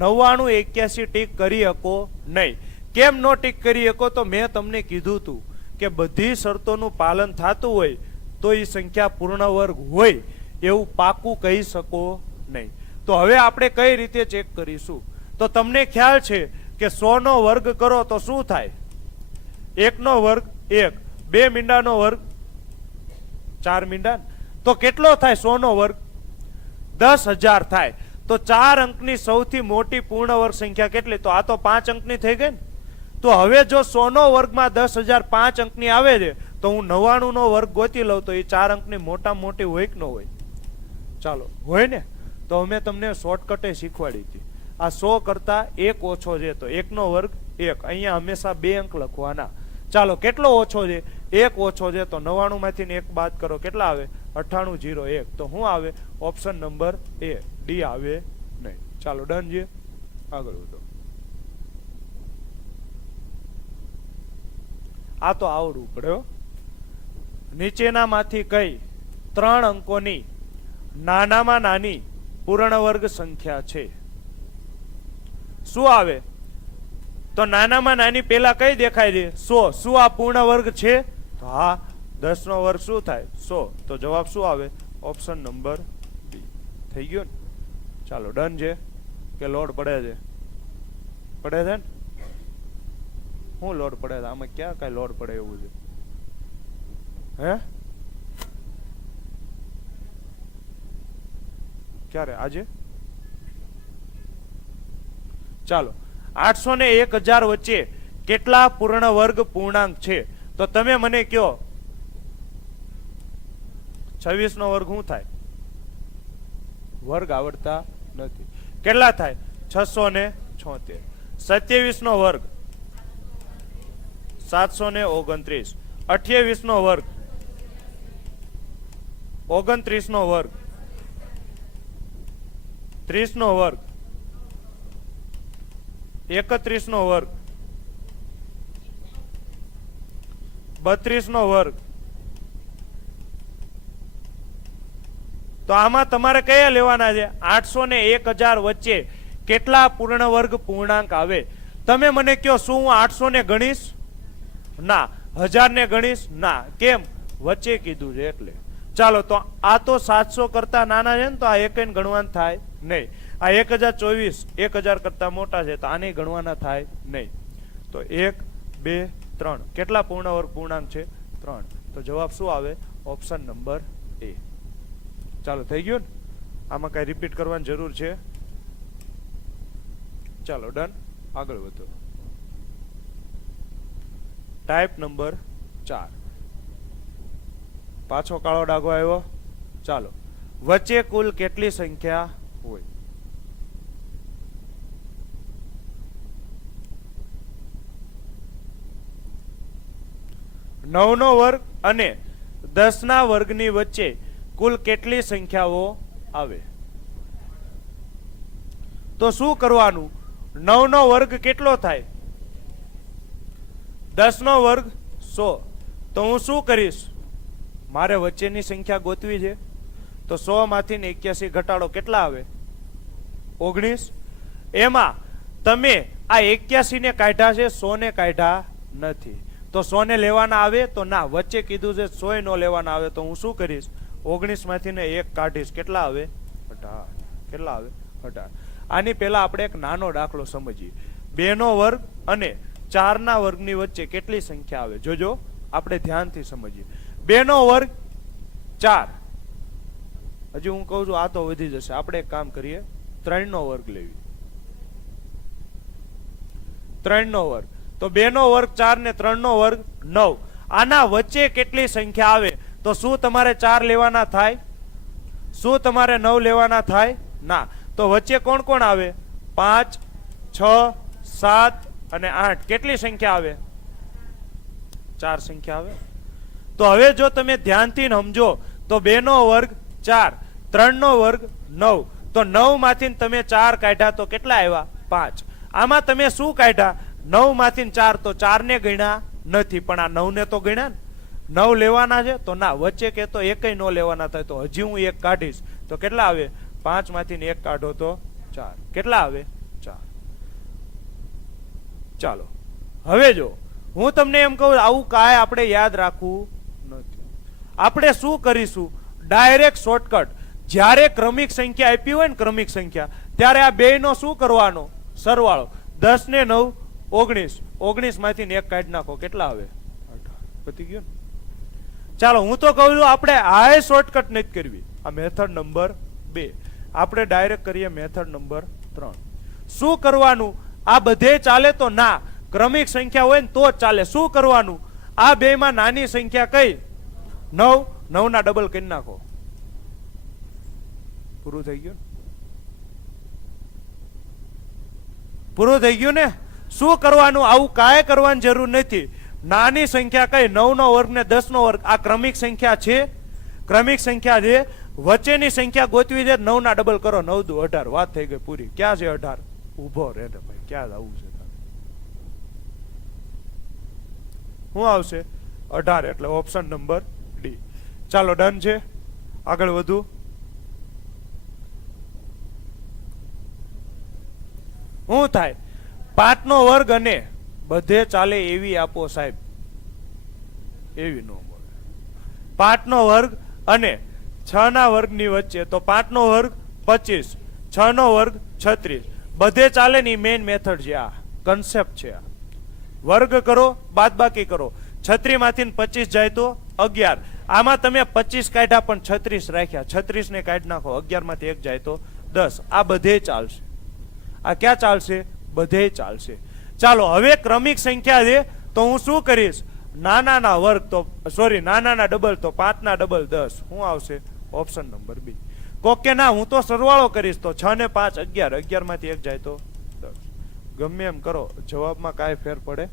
9981 ટીક કરી શકો નહીં. કેમ નો ટીક કરી શકો? તો મેં તમને કીધું તું કે બધી શરતોનું પાલન થતું હોય તો એ સંખ્યા પૂર્ણ વર્ગ હોય એવું પાકું કહી શકો નહીં. તો હવે આપણે કઈ રીતે ચેક કરીશું? તો તમને ખ્યાલ છે કે 100 નો વર્ગ કરો તો શું થાય? 1 નો વર્ગ 1, 2 મીંડાનો વર્ગ 4 મીંડા, તો કેટલો થાય 100 નો વર્ગ? 10,000 થાય. તો 4 અંકની સૌથી મોટી પૂર્ણ વર્ગ સંખ્યા કેટલી? તો આ તો 5 અંકની થઈ ગઈ ને. તો હવે જો 100 નો વર્ગમાં 10,000 5 અંકની આવે છે તો હું 99 નો વર્ગ ગોતી લઉં તો એ 4 અંકની મોટામાં મોટી હોય કે ન હોય? ચાલો હોય ને. તો અમે તમને શોર્ટકટે શીખવાડી હતી. આ 100 કરતા 1 ઓછો છે તો 1 નો વર્ગ 1, અહીંયા હંમેશા 2 અંક લખવાના. ચાલો કેટલો ઓછો છે? 1 ઓછો છે તો 99 માંથી 1 બાદ કરો, કેટલા આવે? 9801. તો શું આવે? ઓપ્શન નંબર A, ડી આવે નહીં. ચાલો ડન છે. આગળ વધો. આ તો આવડવું પડે. નીચેનામાંથી કઈ 3 અંકોની નાનામાં નાની પૂર્ણ વર્ગ સંખ્યા છે? શું આવે? તો નાનામાં નાની પેલા કઈ દેખાય છે? 100. શું આ પૂર્ણ વર્ગ છે? તો હા, 10 નો વર્ગ શું થાય? 100. તો જવાબ શું આવે? Option number B. થઈ ગયો ને? ચાલો ડન છે કે લોડ પડે છે? પડે છે ને? શું લોડ પડે છે આમાં? ક્યાં કઈ લોડ પડે એવું છે? હે ક્યારે? આજે? ચાલો 800 ને 1000 વચ્ચે કેટલા પૂર્ણ વર્ગ પૂર્ણાંક છે? તો તમે મને કયો 26 નો વર્ગ શું થાય? વર્ગ આવડતા નથી. કેટલા થાય? 676. 27 નો વર્ગ 729. 28 નો વર્ગ 29 નો વર્ગ 30 નો વર્ગ 31 નો વર્ગ 32 નો વર્ગ. તો આમાં તમારે કયા લેવાના છે? 800 ને 1000 વચ્ચે કેટલા પૂર્ણ વર્ગ પૂર્ણાંક આવે? તમે મને કહો શું હું 800 ને ગણીશ? ના. 1000 ને ગણીશ? ના. કેમ? વચ્ચે કીધું છે એટલે. ચાલો તો આ તો 700 કરતા નાના છે ને તો આ એક ગણવાના થાય નહીં. આ 1024 1000 કરતા મોટા છે તો આને ગણવાના થાય નહીં. તો 1 2 3 કેટલા પૂર્ણ વર્ગ પૂર્ણાંક છે? 3. તો જવાબ શું આવે? Option number A. ચાલો થઈ ગયું ને? આમાં કઈ રિપીટ કરવાની જરૂર છે? ચાલો ડન. આગળ વધો. Type number 4. પાછો કાળો ડાઘો આવ્યો. ચાલો વચ્ચે કુલ કેટલી સંખ્યા હોય? નવ નો વર્ગ અને 10 ના વર્ગની વચ્ચે કુલ કેટલી સંખ્યાઓ આવે? તો શું કરવાનું? 9 નો વર્ગ કેટલો થાય? 10 નો વર્ગ 100. તો હું શું કરીશ? મારે વચ્ચેની સંખ્યા ગોતવી છે તો 100 માંથી 81 ઘટાડો, કેટલા આવે? 19. એમાં તમે આ 81 ને કાઢ્યા છે, 100 ને કાઢ્યા નથી. તો 100 ને લેવાના આવે? તો ના, વચ્ચે કીધું છે 100 નો લેવાના આવે. તો હું શું કરીશ? 19 માંથી ને 1 કાઢીશ, કેટલા આવે? 18. કેટલા આવે? 18. આની પહેલા આપણે એક નાનો દાખલો સમજીએ. 2 નો વર્ગ અને 4 ના વર્ગની વચ્ચે કેટલી સંખ્યા આવે? જોજો, આપણે ધ્યાનથી સમજીએ. 2 નો વર્ગ 4. હજી હું કહું છું આ તો વધી જશે. આપણે એક કામ કરીએ, 3 નો વર્ગ લેવી. 3 નો વર્ગ તો 2 નો વર્ગ 4 ને 3 નો વર્ગ 9. આના વચ્ચે કેટલી સંખ્યા આવે? તો શું તમારે 4 લેવાના થાય? શું તમારે 9 લેવાના થાય? ના. તો વચ્ચે કોણ કોણ આવે? 5 6 7 અને 8. કેટલી સંખ્યા આવે? 4 સંખ્યા આવે. તો હવે જો તમે ધ્યાનથી સમજો તો 2 નો વર્ગ 4, 3 નો વર્ગ 9. તો 9 માંથી તમે 4 કાઢ્યા તો કેટલા આવ્યા? 5. આમાં તમે શું કાઢ્યા? 9 માંથી 4, તો 4 ને ગણ્યા નથી, પણ આ 9 ને તો ગણ્યા ને, 9 લેવાના છે તો ના, વચ્ચે કે તો એકય ન લેવાના થાય તો હજી હું એક કાઢીશ તો કેટલા આવે? 5 માંથી એક કાઢો તો 4. કેટલા આવે? 4. ચાલો હવે જો હું તમને એમ કહું, આવું કાંઈ આપણે યાદ રાખવું નથી. આપણે શું કરીશું? Direct shortcut. જ્યારે ક્રમિક સંખ્યા આપી હોય ને, ક્રમિક સંખ્યા, ત્યારે આ બે નો શું કરવાનો? સરવાળો. 10 ને 9 19. 19 માંથી એક કાઢી નાખો, કેટલા આવે? 18. પતી ગયું ને? ચાલો હું તો કહું છું આપણે આ શોર્ટકટ નથી કરવી. આ મેથડ નંબર 2. આપણે ડાયરેક્ટ કરીએ મેથડ નંબર 3. શું કરવાનું? આ બધે ચાલે તો ના, ક્રમિક સંખ્યા હોય ને તો જ ચાલે. શું કરવાનું? આ બે માં નાની સંખ્યા કઈ? 9. 9 ના ડબલ કરી નાખો. પૂરું થઈ ગયું? પૂરું થઈ ગયું ને? શું કરવાનું? આવું કાંઈ કરવાની જરૂર નથી. નાની સંખ્યા કઈ? 9 નો વર્ગ ને 10 નો વર્ગ. આ ક્રમિક સંખ્યા છે, ક્રમિક સંખ્યા છે. વચ્ચેની સંખ્યા ગોતવી છે, 9 ના ડબલ કરો, 9 દુ 18. વાત થઈ ગઈ પૂરી. ક્યાં છે 18? ઉભો રે ભાઈ, ક્યાં આવું છે? શું આવશે? 18. એટલે ઓપ્શન નંબર ડી. ચાલો ડન છે. આગળ વધુ. શું થાય? 5 નો વર્ગ અને બધે ચાલે એવી આપો સાહેબ. એવી નો મળે. 5 નો વર્ગ અને 6 ના વર્ગની વચ્ચે, તો 5 નો વર્ગ 25, 6 નો વર્ગ 36. બધે ચાલે ની મેઇન મેથડ છે. આ કન્સેપ્ટ છે. આ વર્ગ કરો, બાદબાકી કરો. 36 માંથી 25 જાય તો 11. આમાં તમે 25 કાઢ્યા પણ 36 રાખ્યા. 36 ને કાઢી નાખો, 11 માંથી 1 જાય તો 10. આ બધે ચાલશે. આ ક્યાં ચાલશે? બધે ચાલશે. ચાલો હવે ક્રમિક સંખ્યા છે તો હું શું કરીશ? નાના ના વર્ગ તો સોરી નાના ના ડબલ તો 5 ના ડબલ 10. શું આવશે? ઓપ્શન નંબર બી. કોક કે ના હું તો સરવાળો કરીશ તો 6 ને 5 11. 11 માંથી 1 જાય તો 10. ગમે એમ કરો, જવાબમાં કાંઈ ફેર પડે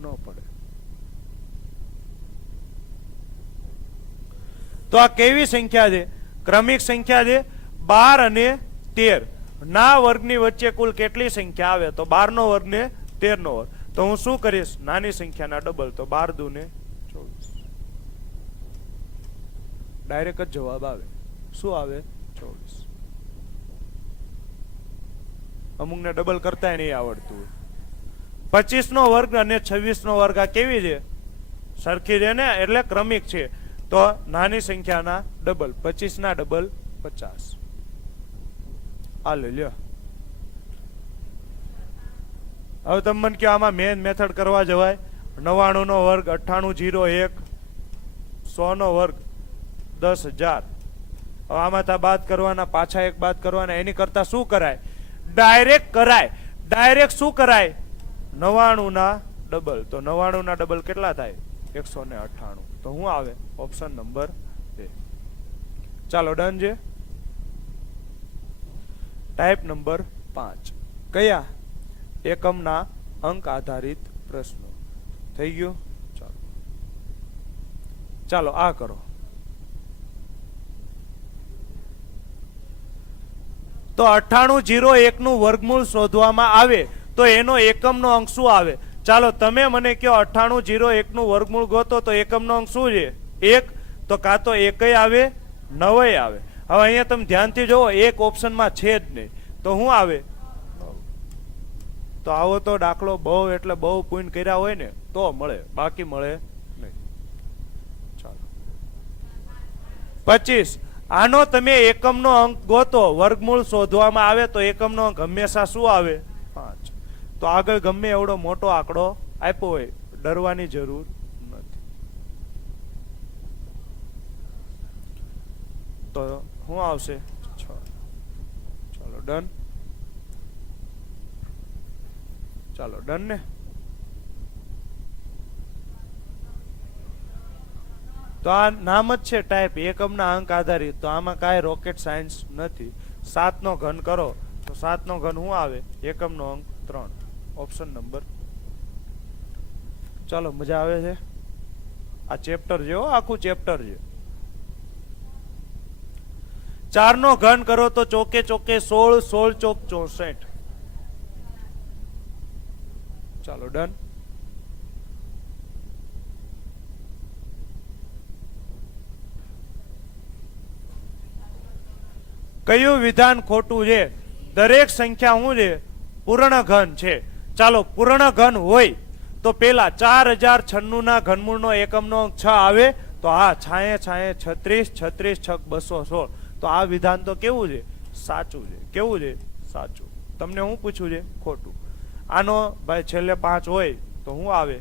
ન પડે. તો આ કેવી સંખ્યા છે? ક્રમિક સંખ્યા છે. 12 અને 13 ના વર્ગની વચ્ચે કુલ કેટલી સંખ્યા આવે? તો 12 નો વર્ગ ને 13 નો વર્ગ. તો હું શું કરીશ? નાની સંખ્યાના ડબલ, તો 12 દુ ને 24. ડાયરેક્ટ જ જવાબ આવે. શું આવે? 24. અમુક ને ડબલ કરતા નહીં આવડતું. 25 નો વર્ગ અને 26 નો વર્ગ આ કેવી છે? સરખી છે ને, એટલે ક્રમિક છે. તો નાની સંખ્યાના ડબલ, 25 ના ડબલ 50. આ લઈ લ્યો. હવે તમે મને કહો આમાં મેન મેથડ કરવા જવાય? 99 નો વર્ગ 9801, 100 નો વર્ગ 10,000. હવે આમાં તા બાદ કરવાના, પાછા એક બાદ કરવાના. એની કરતા શું કરાય? ડાયરેક્ટ કરાય. ડાયરેક્ટ શું કરાય? 99 ના ડબલ. તો 99 ના ડબલ કેટલા થાય? 198. તો શું આવે? Option number 2. ચાલો ડન છે. Type number 5. કયા? એકમના અંક આધારિત પ્રશ્નો. થઈ ગયું? ચાલો ચાલો આ કરો. તો 9801 નું વર્ગમૂળ શોધવામાં આવે તો એનો એકમનો અંક શું આવે? ચાલો તમે મને કહો 9801 નું વર્ગમૂળ ગોતો તો એકમનો અંક શું છે? 1. તો કાં તો 1 આવે 9 આવે. હવે અહીંયા તમે ધ્યાનથી જોવો, એક ઓપ્શનમાં છે જ નહીં. તો શું આવે? તો આવો તો દાખલો બહુ એટલે બહુ પૂર્ણ કર્યા હોય ને તો મળે, બાકી મળે નહીં. ચાલો 25. આનો તમે એકમનો અંક ગોતો, વર્ગમૂળ શોધવામાં આવે તો એકમનો અંક હંમેશા શું આવે? 5. તો આગળ ગમે એવડો મોટો આંકડો આપ્યો હોય, ડરવાની જરૂર નથી. તો શું આવશે? 6. ચાલો ડન. ચાલો ડન ને. તો આ નામ જ છે ટાઈપ, એકમના અંક આધારિત. તો આમાં કાંઈ રોકેટ સાયન્સ નથી. 7 નો ઘન કરો તો 7 નો ઘન શું આવે? એકમનો અંક 3. Option number. ચાલો મજા આવે છે. આ ચેપ્ટર છે, આખું ચેપ્ટર છે. 4 નો ઘન કરો તો ચોકે ચોકે 16, 16 ચોક 64. ચાલો ડન. કયું વિધાન ખોટું છે? દરેક સંખ્યા શું છે? પૂર્ણ ઘન છે. ચાલો પૂર્ણ ઘન હોય તો પેલા 4096 ના ઘનમૂળનો એકમનો અંક 6 આવે તો હા, છાએ છાએ 36, 36 છક 216. તો આ વિધાન તો કેવું છે? સાચું છે. કેવું છે? સાચું. તમને હું પૂછ્યું છે? ખોટું. આનો ભાઈ છેલ્લે 5 હોય તો શું આવે?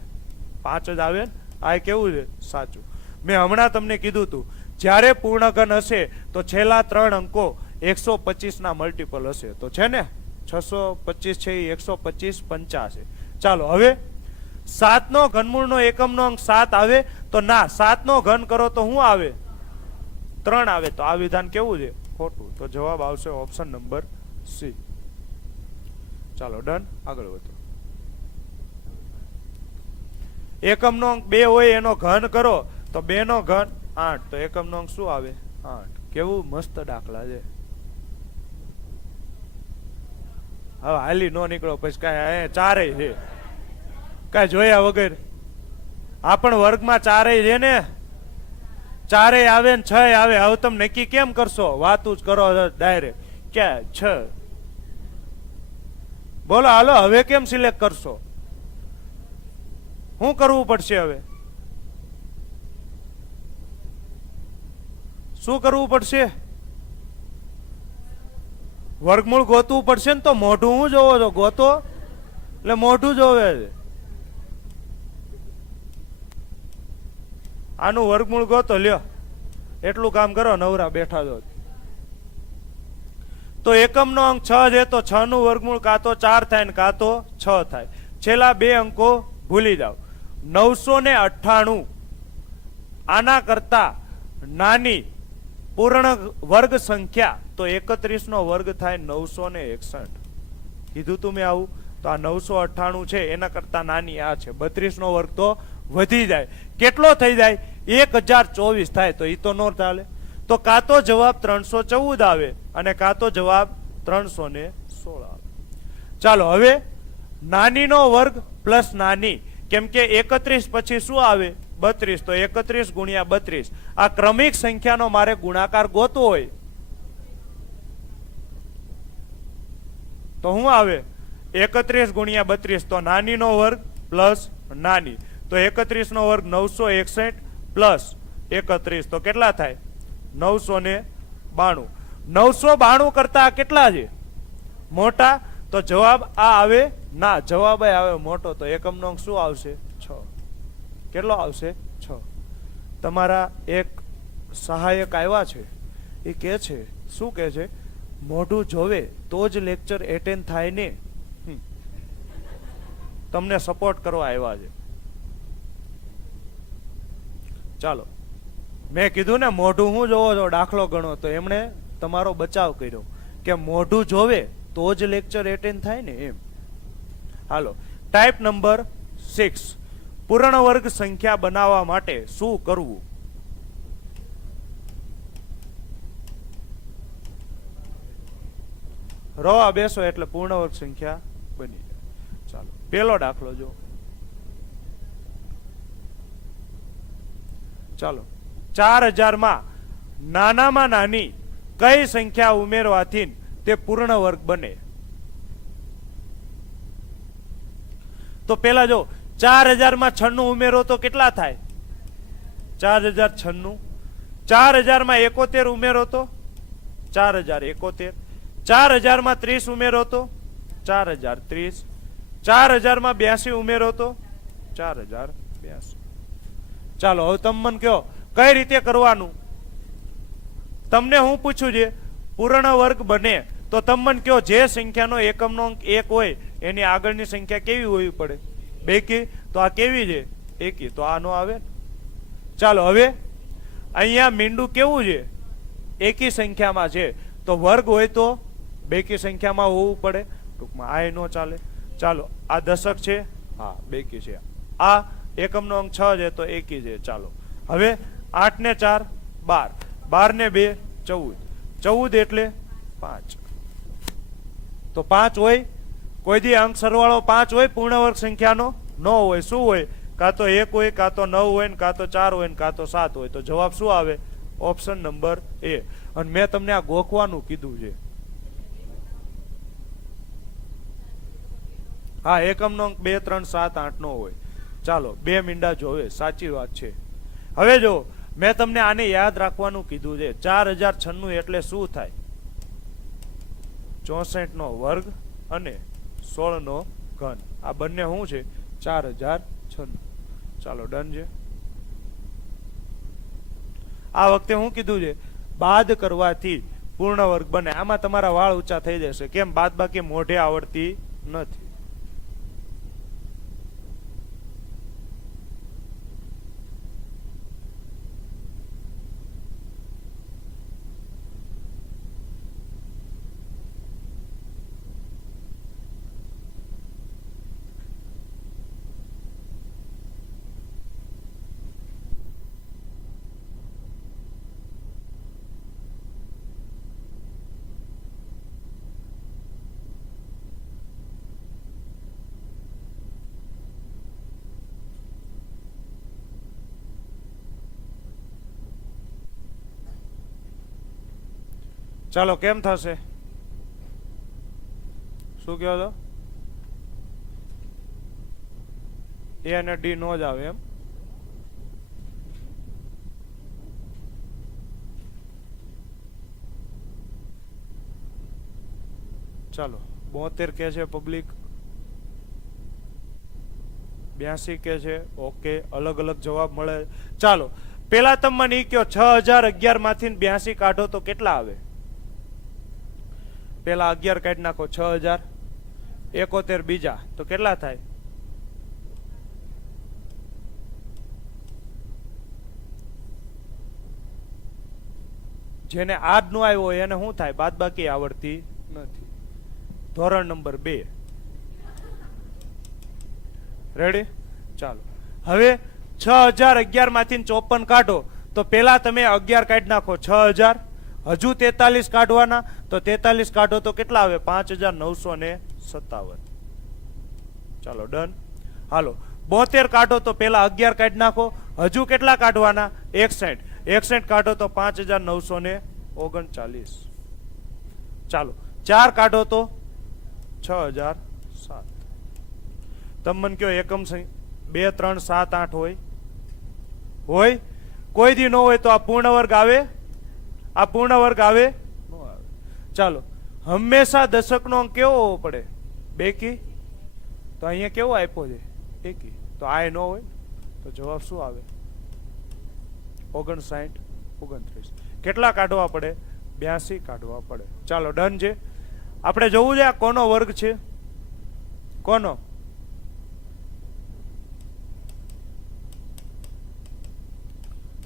5 જ આવે ને. આ કેવું છે? સાચું. મેં હમણાં તમને કીધું હતું, જ્યારે પૂર્ણ ઘન હશે તો છેલ્લા 3 અંકો 125 ના મલ્ટીપલ હશે. તો છે ને 625 છે એ 125 50 છે. ચાલો હવે 7 નો ઘનમૂળનો એકમનો અંક 7 આવે તો ના, 7 નો ઘન કરો તો શું આવે? 3 આવે. તો આ વિધાન કેવું છે? ખોટું. તો જવાબ આવશે ઓપ્શન નંબર સી. ચાલો ડન, આગળ વધો. એકમનો અંક 2 હોય એનો ઘન કરો તો 2 નો ઘન 8. તો એકમનો અંક શું આવે? 8. કેવું મસ્ત દાખલા છે. હવે હાલી નો નીકળો પછી કઈ ચારેય છે, કઈ જોયા વગર. આ પણ વર્ગમાં ચારેય છે ને, ચારેય આવે ને 6 આવે. હવે તમે નક્કી કેમ કરશો? વાતું જ કરો ડાયરેક્ટ ક્યાં 6. બોલો હાલો, હવે કેમ સિલેક્ટ કરશો? શું કરવું પડશે હવે? શું કરવું પડશે? વર્ગમૂળ ગોતવું પડશે ને. તો મોઢું હું જોવો છો? ગોતો એટલે મોઢું જોવે છે. આનું વર્ગમૂળ ગોતો લ્યો. એટલું કામ કરો, નવરા બેઠા છો. તો એકમનો અંક 6 છે તો 6 નું વર્ગમૂળ કાં તો 4 થાય ને કાં તો 6 થાય. છેલ્લા 2 અંકો ભૂલી જાઓ. 998 આના કરતા નાની પૂર્ણ વર્ગ સંખ્યા તો 31 નો વર્ગ થાય 961. કીધું તું મેં આવું. તો આ 998 છે એના કરતા નાની આ છે. 32 નો વર્ગ તો વધી જાય. કેટલો થઈ જાય? 1024 થાય. તો એ તો નો ચાલે. તો કાં તો જવાબ 314 આવે અને કાં તો જવાબ 316 આવે. ચાલો હવે નાની નો વર્ગ પ્લસ નાની, કેમ કે 31 પછી શું આવે? 32. તો 31 ગુણ્યા 32. આ ક્રમિક સંખ્યાનો મારે ગુણાકાર ગોતવો હોય તો શું આવે? 31 ગુણ્યા 32. તો નાની નો વર્ગ પ્લસ નાની. તો 31 નો વર્ગ 961 પ્લસ 31. તો કેટલા થાય? 992. 992 કરતા કેટલા છે? મોટા. તો જવાબ આ આવે ના, જવાબ આવે મોટો. તો એકમનો અંક શું આવશે? 6. કેટલો આવશે? 6. તમારા એક સહાયક આવ્યા છે, એ કે છે, શું કે છે? મોઢું જોવે તો જ લેક્ચર એટેન્ડ થાય ને. તમને સપોર્ટ કરવા આવ્યા છે. ચાલો, મેં કીધું ને મોઢું હું જોવો છો દાખલો ગણો, તો એમણે તમારો બચાવ કર્યો કે મોઢું જોવે તો જ લેક્ચર એટેન્ડ થાય ને એમ. હાલો, ટાઈપ નંબર 6. પૂર્ણ વર્ગ સંખ્યા બનાવવા માટે શું કરવું? રવા બેસો એટલે પૂર્ણ વર્ગ સંખ્યા બની જાય. ચાલો પેલો દાખલો જો. ચાલો, 4000 માં નાનામાં નાની કઈ સંખ્યા ઉમેરવાથી તે પૂર્ણ વર્ગ બને? તો પેલા જો 4000 માં 96 ઉમેરો તો કેટલા થાય? 4096. 4000 માં 71 ઉમેરો તો 4071. 4000 માં 30 ઉમેરો તો 4030. 4000 માં 82 ઉમેરો તો 4082. ચાલો હવે તમે મને કહો કઈ રીતે કરવાનું? તમને હું પૂછું છે પૂર્ણ વર્ગ બને તો તમે મને કહો જે સંખ્યાનો એકમનો અંક 1 હોય એની આગળની સંખ્યા કેવી હોવી પડે? બેકી. તો આ કેવી છે? એકી. તો આ નો આવે. ચાલો હવે અહીંયા મીંડું કેવું છે? એકી સંખ્યામાં છે. તો વર્ગ હોય તો બેકી સંખ્યામાં હોવું પડે. ટૂંકમાં આ નો ચાલે. ચાલો આ દશક છે, હા બેકી છે. આ એકમનો અંક 6 છે તો એકી છે. ચાલો હવે 8 ને 4 12, 12 ને 2 14, 14 એટલે 5. તો 5 હોય? કોઈ દી અંક સરવાળો 5 હોય પૂર્ણ વર્ગ સંખ્યાનો? ન હોય. શું હોય? કાં તો 1 હોય, કાં તો 9 હોય, કાં તો 4 હોય, કાં તો 7 હોય. તો જવાબ શું આવે? ઓપ્શન નંબર એ. અને મેં તમને આ ગોખવાનું કીધું છે. હા, એકમનો અંક 2, 3, 7, 8 નો હોય. ચાલો 2 મીંડા જોવે, સાચી વાત છે. હવે જો મેં તમને આને યાદ રાખવાનું કીધું છે. 4096 એટલે શું થાય? 64 નો વર્ગ અને 16 નો ઘન. આ બંને શું છે? 4096. ચાલો ડન છે. આ વખતે હું કીધું છે? બાદ કરવાથી પૂર્ણ વર્ગ બને. આમાં તમારા વાળ ઊંચા થઈ જશે. કેમ? બાદ બાકી મોઢે આવડતી નથી. ચાલો કેમ થશે? શું કહો છો? એ અને ડી નો જ આવે એમ? ચાલો 72 કે છે પબ્લિક, 82 કે છે. ઓકે, અલગ અલગ જવાબ મળે. ચાલો પેલા તમે મને ઈ કયો, 6011 માંથી 82 કાઢો તો કેટલા આવે? પેલા 11 કાઢી નાખો. 6071 બીજા તો કેટલા થાય? જેને આજ નો આવ્યો હોય એને શું થાય? બાદ બાકી આવડતી નથી. ધોરણ નંબર 2. રેડી? ચાલો હવે 6011 માંથી 54 કાઢો તો પેલા તમે 11 કાઢી નાખો. 6000 હજુ 43 કાઢવાના તો 43 કાઢો તો કેટલા આવે? 5957. ચાલો ડન. હાલો 72 કાઢો તો પેલા 11 કાઢી નાખો. હજુ કેટલા કાઢવાના? 61. 61 કાઢો તો 5939. ચાલો 4 કાઢો તો 6007. તમે મને કયો એકમ 2, 3, 7, 8 હોય? કોઈ દી ન હોય તો આ પૂર્ણ વર્ગ આવે? આ પૂર્ણ વર્ગ આવે? નો આવે. ચાલો હંમેશા દશકનો અંક કેવો હોવો પડે? બેકી. તો અહીંયા કેવો આપ્યો છે? એકી. તો આ ન હોય તો જવાબ શું આવે? 59, 29. કેટલા કાઢવા પડે? 82 કાઢવા પડે. ચાલો ડન છે. આપણે જોવું છે આ કોનો વર્ગ છે? કોનો?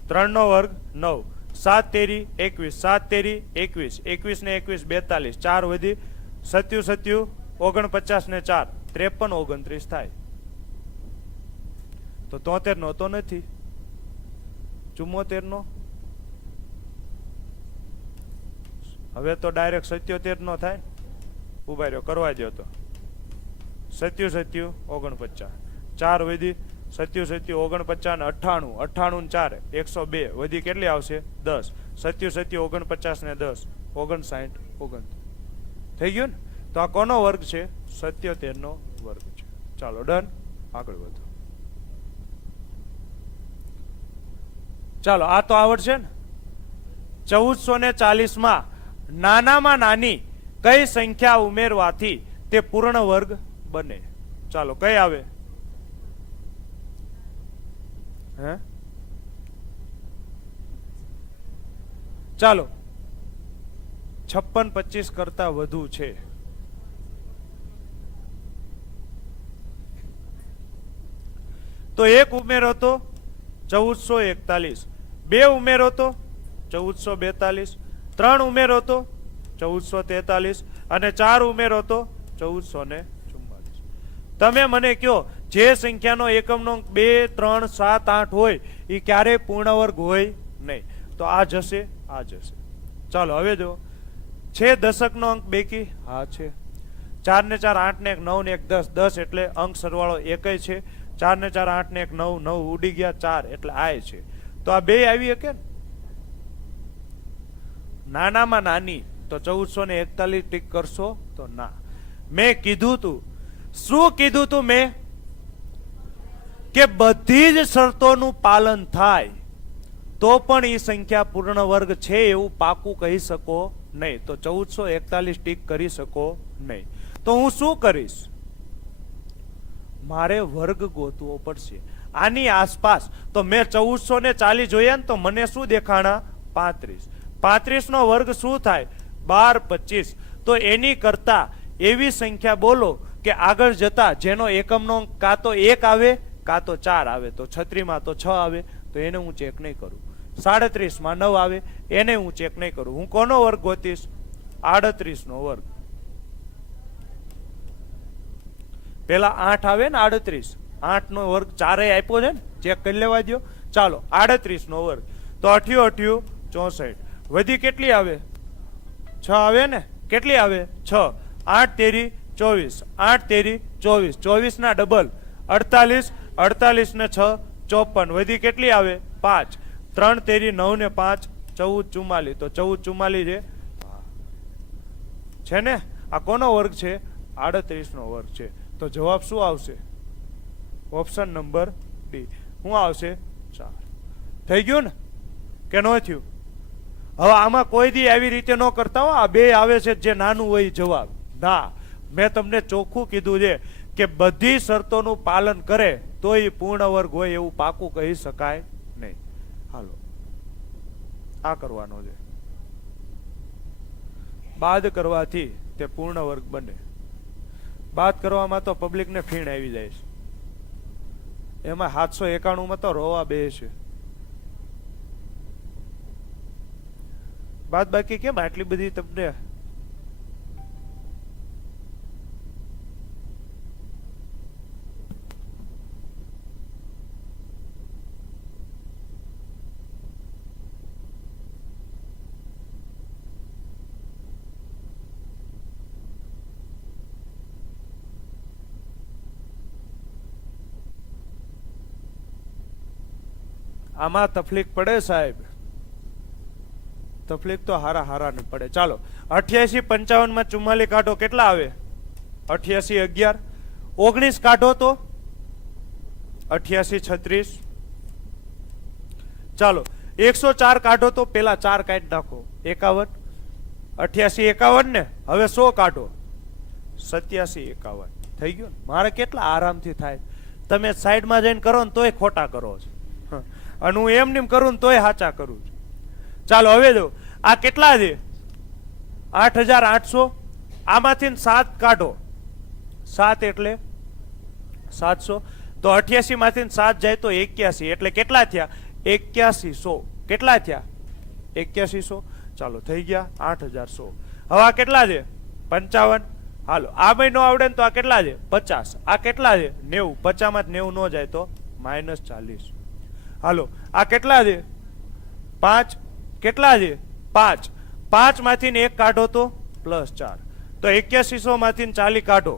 ત્રણ નો વર્ગ 9. 7 તેરી 21. 7 તેરી 21. 21 ને 21 42. 4 વધી 27 49 ને 4 53 29 થાય. તો 73 નો તો નથી. 74 નો. હવે તો ડાયરેક્ટ 77 નો થાય. ઉભા રહ્યો, કરવા દો તો. 77 49. 4 વધી 77 49 ને 98. 98 ને 4 102 વધી કેટલી આવશે? 10. 77 49 ને 10 59 29 થઈ ગયું ને? તો આ કોનો વર્ગ છે? 77 નો વર્ગ છે. ચાલો ડન. આગળ વધો. ચાલો આ તો આવડશે ને? 1440 માં નાનામાં નાની કઈ સંખ્યા ઉમેરવાથી તે પૂર્ણ વર્ગ બને? ચાલો કઈ આવે? હે? ચાલો 56 25 કરતા વધુ છે. તો 1 ઉમેરો તો 1441. 2 ઉમેરો તો 1442. 3 ઉમેરો તો 1443 અને 4 ઉમેરો તો 1444. તમે મને કયો જે સંખ્યાનો એકમનો અંક 2, 3, 7, 8 હોય એ ક્યારેય પૂર્ણ વર્ગ હોય નહીં. તો આ જશે, આ જશે. ચાલો હવે જો છે દશકનો અંક બેકી? હા છે. 4 ને 4 8 ને 1 9 ને 1 10. 10 એટલે અંક સરવાળો એકય છે. 4 ને 4 8 ને 1 9 9 ઉડી ગયા 4 એટલે આ છે. તો આ બે આવી શકે ને? નાનામાં નાની તો 1441 ટીક કરશો તો ના. મેં કીધું તું, શું કીધું તું મેં? કે બધી જ શરતોનું પાલન થાય તો પણ એ સંખ્યા પૂર્ણ વર્ગ છે એવું પાકું કહી શકો નહીં. તો 1441 ટીક કરી શકો નહીં. તો હું શું કરીશ? મારે વર્ગ ગોતવો પડશે આની આસપાસ. તો મેં 1440 જોયા ને તો મને શું દેખાણા? 35. 35 નો વર્ગ શું થાય? 12, 25. તો એની કરતા એવી સંખ્યા બોલો કે આગળ જતા જેનો એકમનો કાં તો 1 આવે કાં તો 4 આવે. તો 36 માં તો 6 આવે, તો એને હું ચેક નહીં કરું. 37 માં 9 આવે, એને હું ચેક નહીં કરું. હું કોનો વર્ગ ગોતીશ? 38 નો વર્ગ. પેલા 8 આવે ને 38, 8 નો વર્ગ 4 આપ્યો છે ને, ચેક કરી લેવા દો. ચાલો 38 નો વર્ગ. તો 8 8 64. વધી કેટલી આવે? 6 આવે ને. કેટલી આવે? 6. 8 તેરી 24. 8 તેરી 24. 24 ના ડબલ 48. 48 ને 6 54. વધી કેટલી આવે? 5. 3 તેરી 9 ને 5 14 44. તો 14 44 છે ને. આ કોનો વર્ગ છે? 38 નો વર્ગ છે. તો જવાબ શું આવશે? Option number D. શું આવશે? 4. થઈ ગયું ને કે ન થયું? હવે આમાં કોઈ દી આવી રીતે ન કરતા હો. આ બે આવે છે જે નાનું હોય જવાબ. ના, મેં તમને ચોખ્ખું કીધું છે કે બધી શરતોનું પાલન કરે તો એ પૂર્ણ વર્ગ હોય એવું પાકું કહી શકાય નહીં. હાલો આ કરવાનો છે. બાદ કરવાથી તે પૂર્ણ વર્ગ બને. બાદ કરવામાં તો પબ્લિકને ફીણ આવી જાય છે. એમાં 791 માં તો રોવા બે છે. બાદ બાકી કેમ આટલી બધી તમને? આમાં તકલીફ પડે સાહેબ, તકલીફ તો હારા ને પડે. ચાલો 88 55 માં 44 કાઢો કેટલા આવે? 88 11. 19 કાઢો તો 88 36. ચાલો 104 કાઢો તો પેલા 4 કાઢી નાખો 51. 88 51 ને. હવે 100 કાઢો 87 51. થઈ ગયું. મારે કેટલા આરામથી થાય. તમે સાઈડમાં જઈને કરો ને તોય ખોટા કરો છો, અને હું એમ નેમ કરું ને તોય સાચા કરું છું. ચાલો હવે જો આ કેટલા છે? 8800. આમાંથી 7 કાઢો. 7 એટલે 700. તો 88 માંથી 7 જાય તો 81. એટલે કેટલા થયા? 8100. કેટલા થયા? 8100. ચાલો થઈ ગયા 8100. હવે આ કેટલા છે? 55. હાલો આ મહિનો આવડે ને તો આ કેટલા છે? 50. આ કેટલા છે? 90. 50 માં 90 ન જાય તો -40. હાલો આ કેટલા છે? 5. કેટલા છે? 5. 5 માંથી 1 કાઢો તો +4. તો 8100 માંથી 40 કાઢો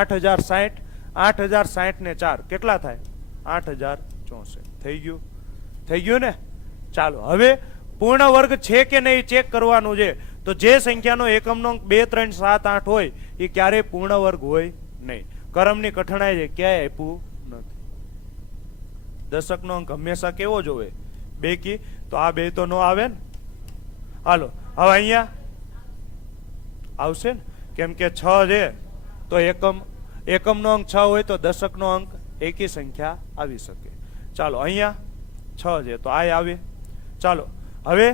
8060. 8060 ને 4 કેટલા થાય? 8064. થઈ ગયું? થઈ ગયું ને. ચાલો હવે પૂર્ણ વર્ગ છે કે નહીં ચેક કરવાનું છે. તો જે સંખ્યાનો એકમનો અંક 2 3 7 8 હોય એ ક્યારેય પૂર્ણ વર્ગ હોય નહીં. કરમની કઠણાઈ છે, ક્યાંય આપ્યું નથી. દશકનો અંક હંમેશા કેવો જોવે? બેકી. તો આ બે તો નો આવે ને. હાલો હવે અહીંયા આવશે ને, કેમ કે 6 છે તો એકમનો અંક 6 હોય તો દશકનો અંક એકી સંખ્યા આવી શકે. ચાલો અહીંયા 6 છે તો આ આવે. ચાલો હવે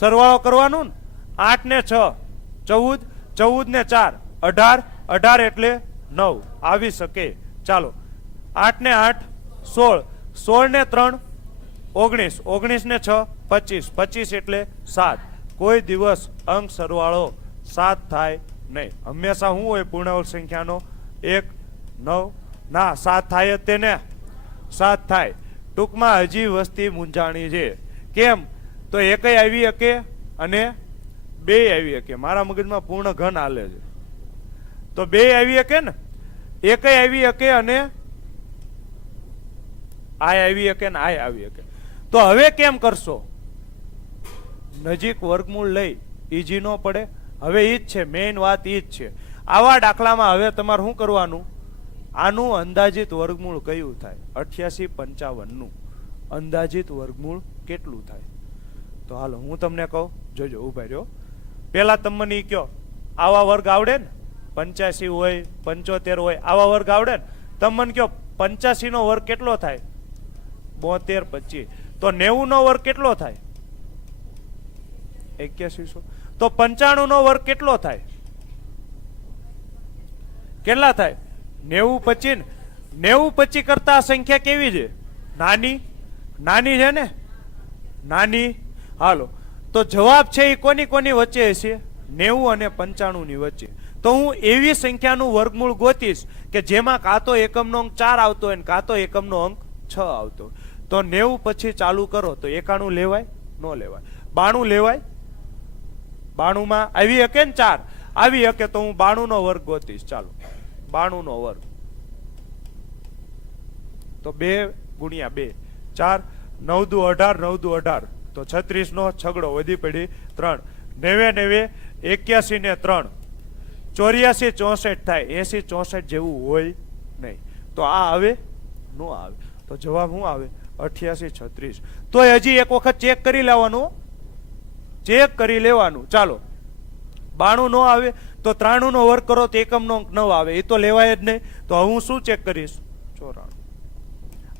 સરવાળો કરવાનું ને. 8 ને 6 14. 14 ને 4 18. 18 એટલે 9 આવી શકે. ચાલો 8 ને 8 16. 16 ને 3 19. 19 ને 6 25. 25 એટલે 7. કોઈ દિવસ અંક સરવાળો 7 થાય નહીં. હંમેશા શું હોય પૂર્ણાંક સંખ્યાનો? 1 9. ના 7 થાય જ તેને 7 થાય. ટૂંકમાં હજી વસ્તી મૂંઝાણી છે. કેમ? તો એકય આવી શકે અને 2 આવી શકે. મારા મગજમાં પૂર્ણ ઘન હાલે છે. તો 2 આવી શકે ને, એકય આવી શકે અને આ આવી શકે ને આ આવી શકે. તો હવે કેમ કરશો? નજીક વર્ગમૂળ લઈ ઈજી નો પડે? હવે ઈ જ છે, મેઇન વાત ઈ જ છે. આવા દાખલામાં હવે તમારે શું કરવાનું? આનું અંદાજિત વર્ગમૂળ કયું થાય? 8855 નું અંદાજિત વર્ગમૂળ કેટલું થાય? તો હાલો હું તમને કહું, જોજો ઉભા રહ્યો. પેલા તમે મને ઈ કયો, આવા વર્ગ આવડે ને? 85 હોય, 75 હોય, આવા વર્ગ આવડે ને? તમે મને કયો 85 નો વર્ગ કેટલો થાય? 72 25. તો 90 નો વર્ગ કેટલો થાય? 8100. તો 95 નો વર્ગ કેટલો થાય? કેટલા થાય? 90 25 ને 90 25 કરતા આ સંખ્યા કેવી છે? નાની. નાની છે ને? નાની. હાલો, તો જવાબ છે એ કોની કોની વચ્ચે હશે? 90 અને 95 ની વચ્ચે. તો હું એવી સંખ્યાનું વર્ગમૂળ ગોતીશ કે જેમાં કાં તો એકમનો અંક 4 આવતો હોય ને કાં તો એકમનો અંક 6 આવતો હોય. તો 90 પછી ચાલુ કરો તો 91 લેવાય? નો લેવાય. 92 લેવાય? 92 માં આવી શકે ને 4? આવી શકે. તો હું 92 નો વર્ગ ગોતીશ. ચાલો 92 નો વર્ગ તો 2 ગુણ્યા 2 4, 9 દુ 18, 9 દુ 18. તો 36 નો છગડો વધી પડી 3. 90 81 ને 3 84 64 થાય. 80 64 જેવું હોય નહીં. તો આ આવે? નો આવે. તો જવાબ શું આવે? 88 36. તો હજી એક વખત ચેક કરી લેવાનું. ચેક કરી લેવાનું. ચાલો 92 નો આવે તો 93 નો વર્ગ કરો તો એકમનો અંક 9 આવે. એ તો લેવાય જ નહીં. તો હું શું ચેક કરીશ? 94.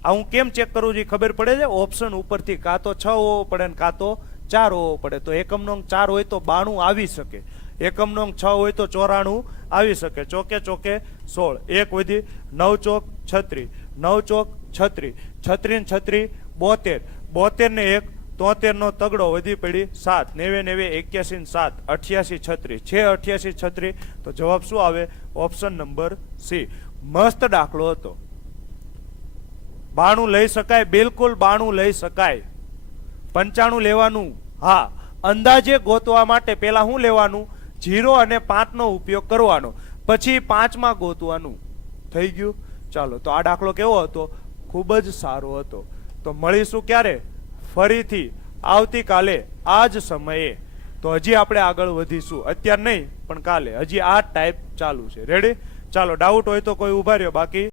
આ હું કેમ ચેક કરું છું ખબર પડે છે? ઓપ્શન ઉપરથી કાં તો 6 હોવો પડે ને કાં તો 4 હોવો પડે. તો એકમનો અંક 4 હોય તો 92 આવી શકે. એકમનો અંક 6 હોય તો 94 આવી શકે. ચોકે ચોકે 16. 1 વધી 9 ચોક 36. 9 ચોક 36. 36 ને 36 72. 72 ને 1 73 નો તગડો વધી પડી 7. 90 81 ને 7 88 36 છે. 88 36. તો જવાબ શું આવે? Option number C. મસ્ત દાખલો હતો. 92 લઈ શકાય, બિલકુલ 92 લઈ શકાય. 95 લેવાનું. હા, અંદાજે ગોતવા માટે પેલા શું લેવાનું? 0 અને 5 નો ઉપયોગ કરવાનો, પછી 5 માં ગોતવાનું. થઈ ગયું? ચાલો, તો આ દાખલો કેવો હતો? ખૂબ જ સારો હતો. તો મળીશું ક્યારે? ફરીથી આવતીકાલે આ જ સમયે. તો હજી આપણે આગળ વધીશું. અત્યારે નહીં પણ કાલે. હજી આ ટાઈપ ચાલુ છે. રેડી? ચાલો, ડાઉટ હોય તો કોઈ ઉભા રહ્યો, બાકી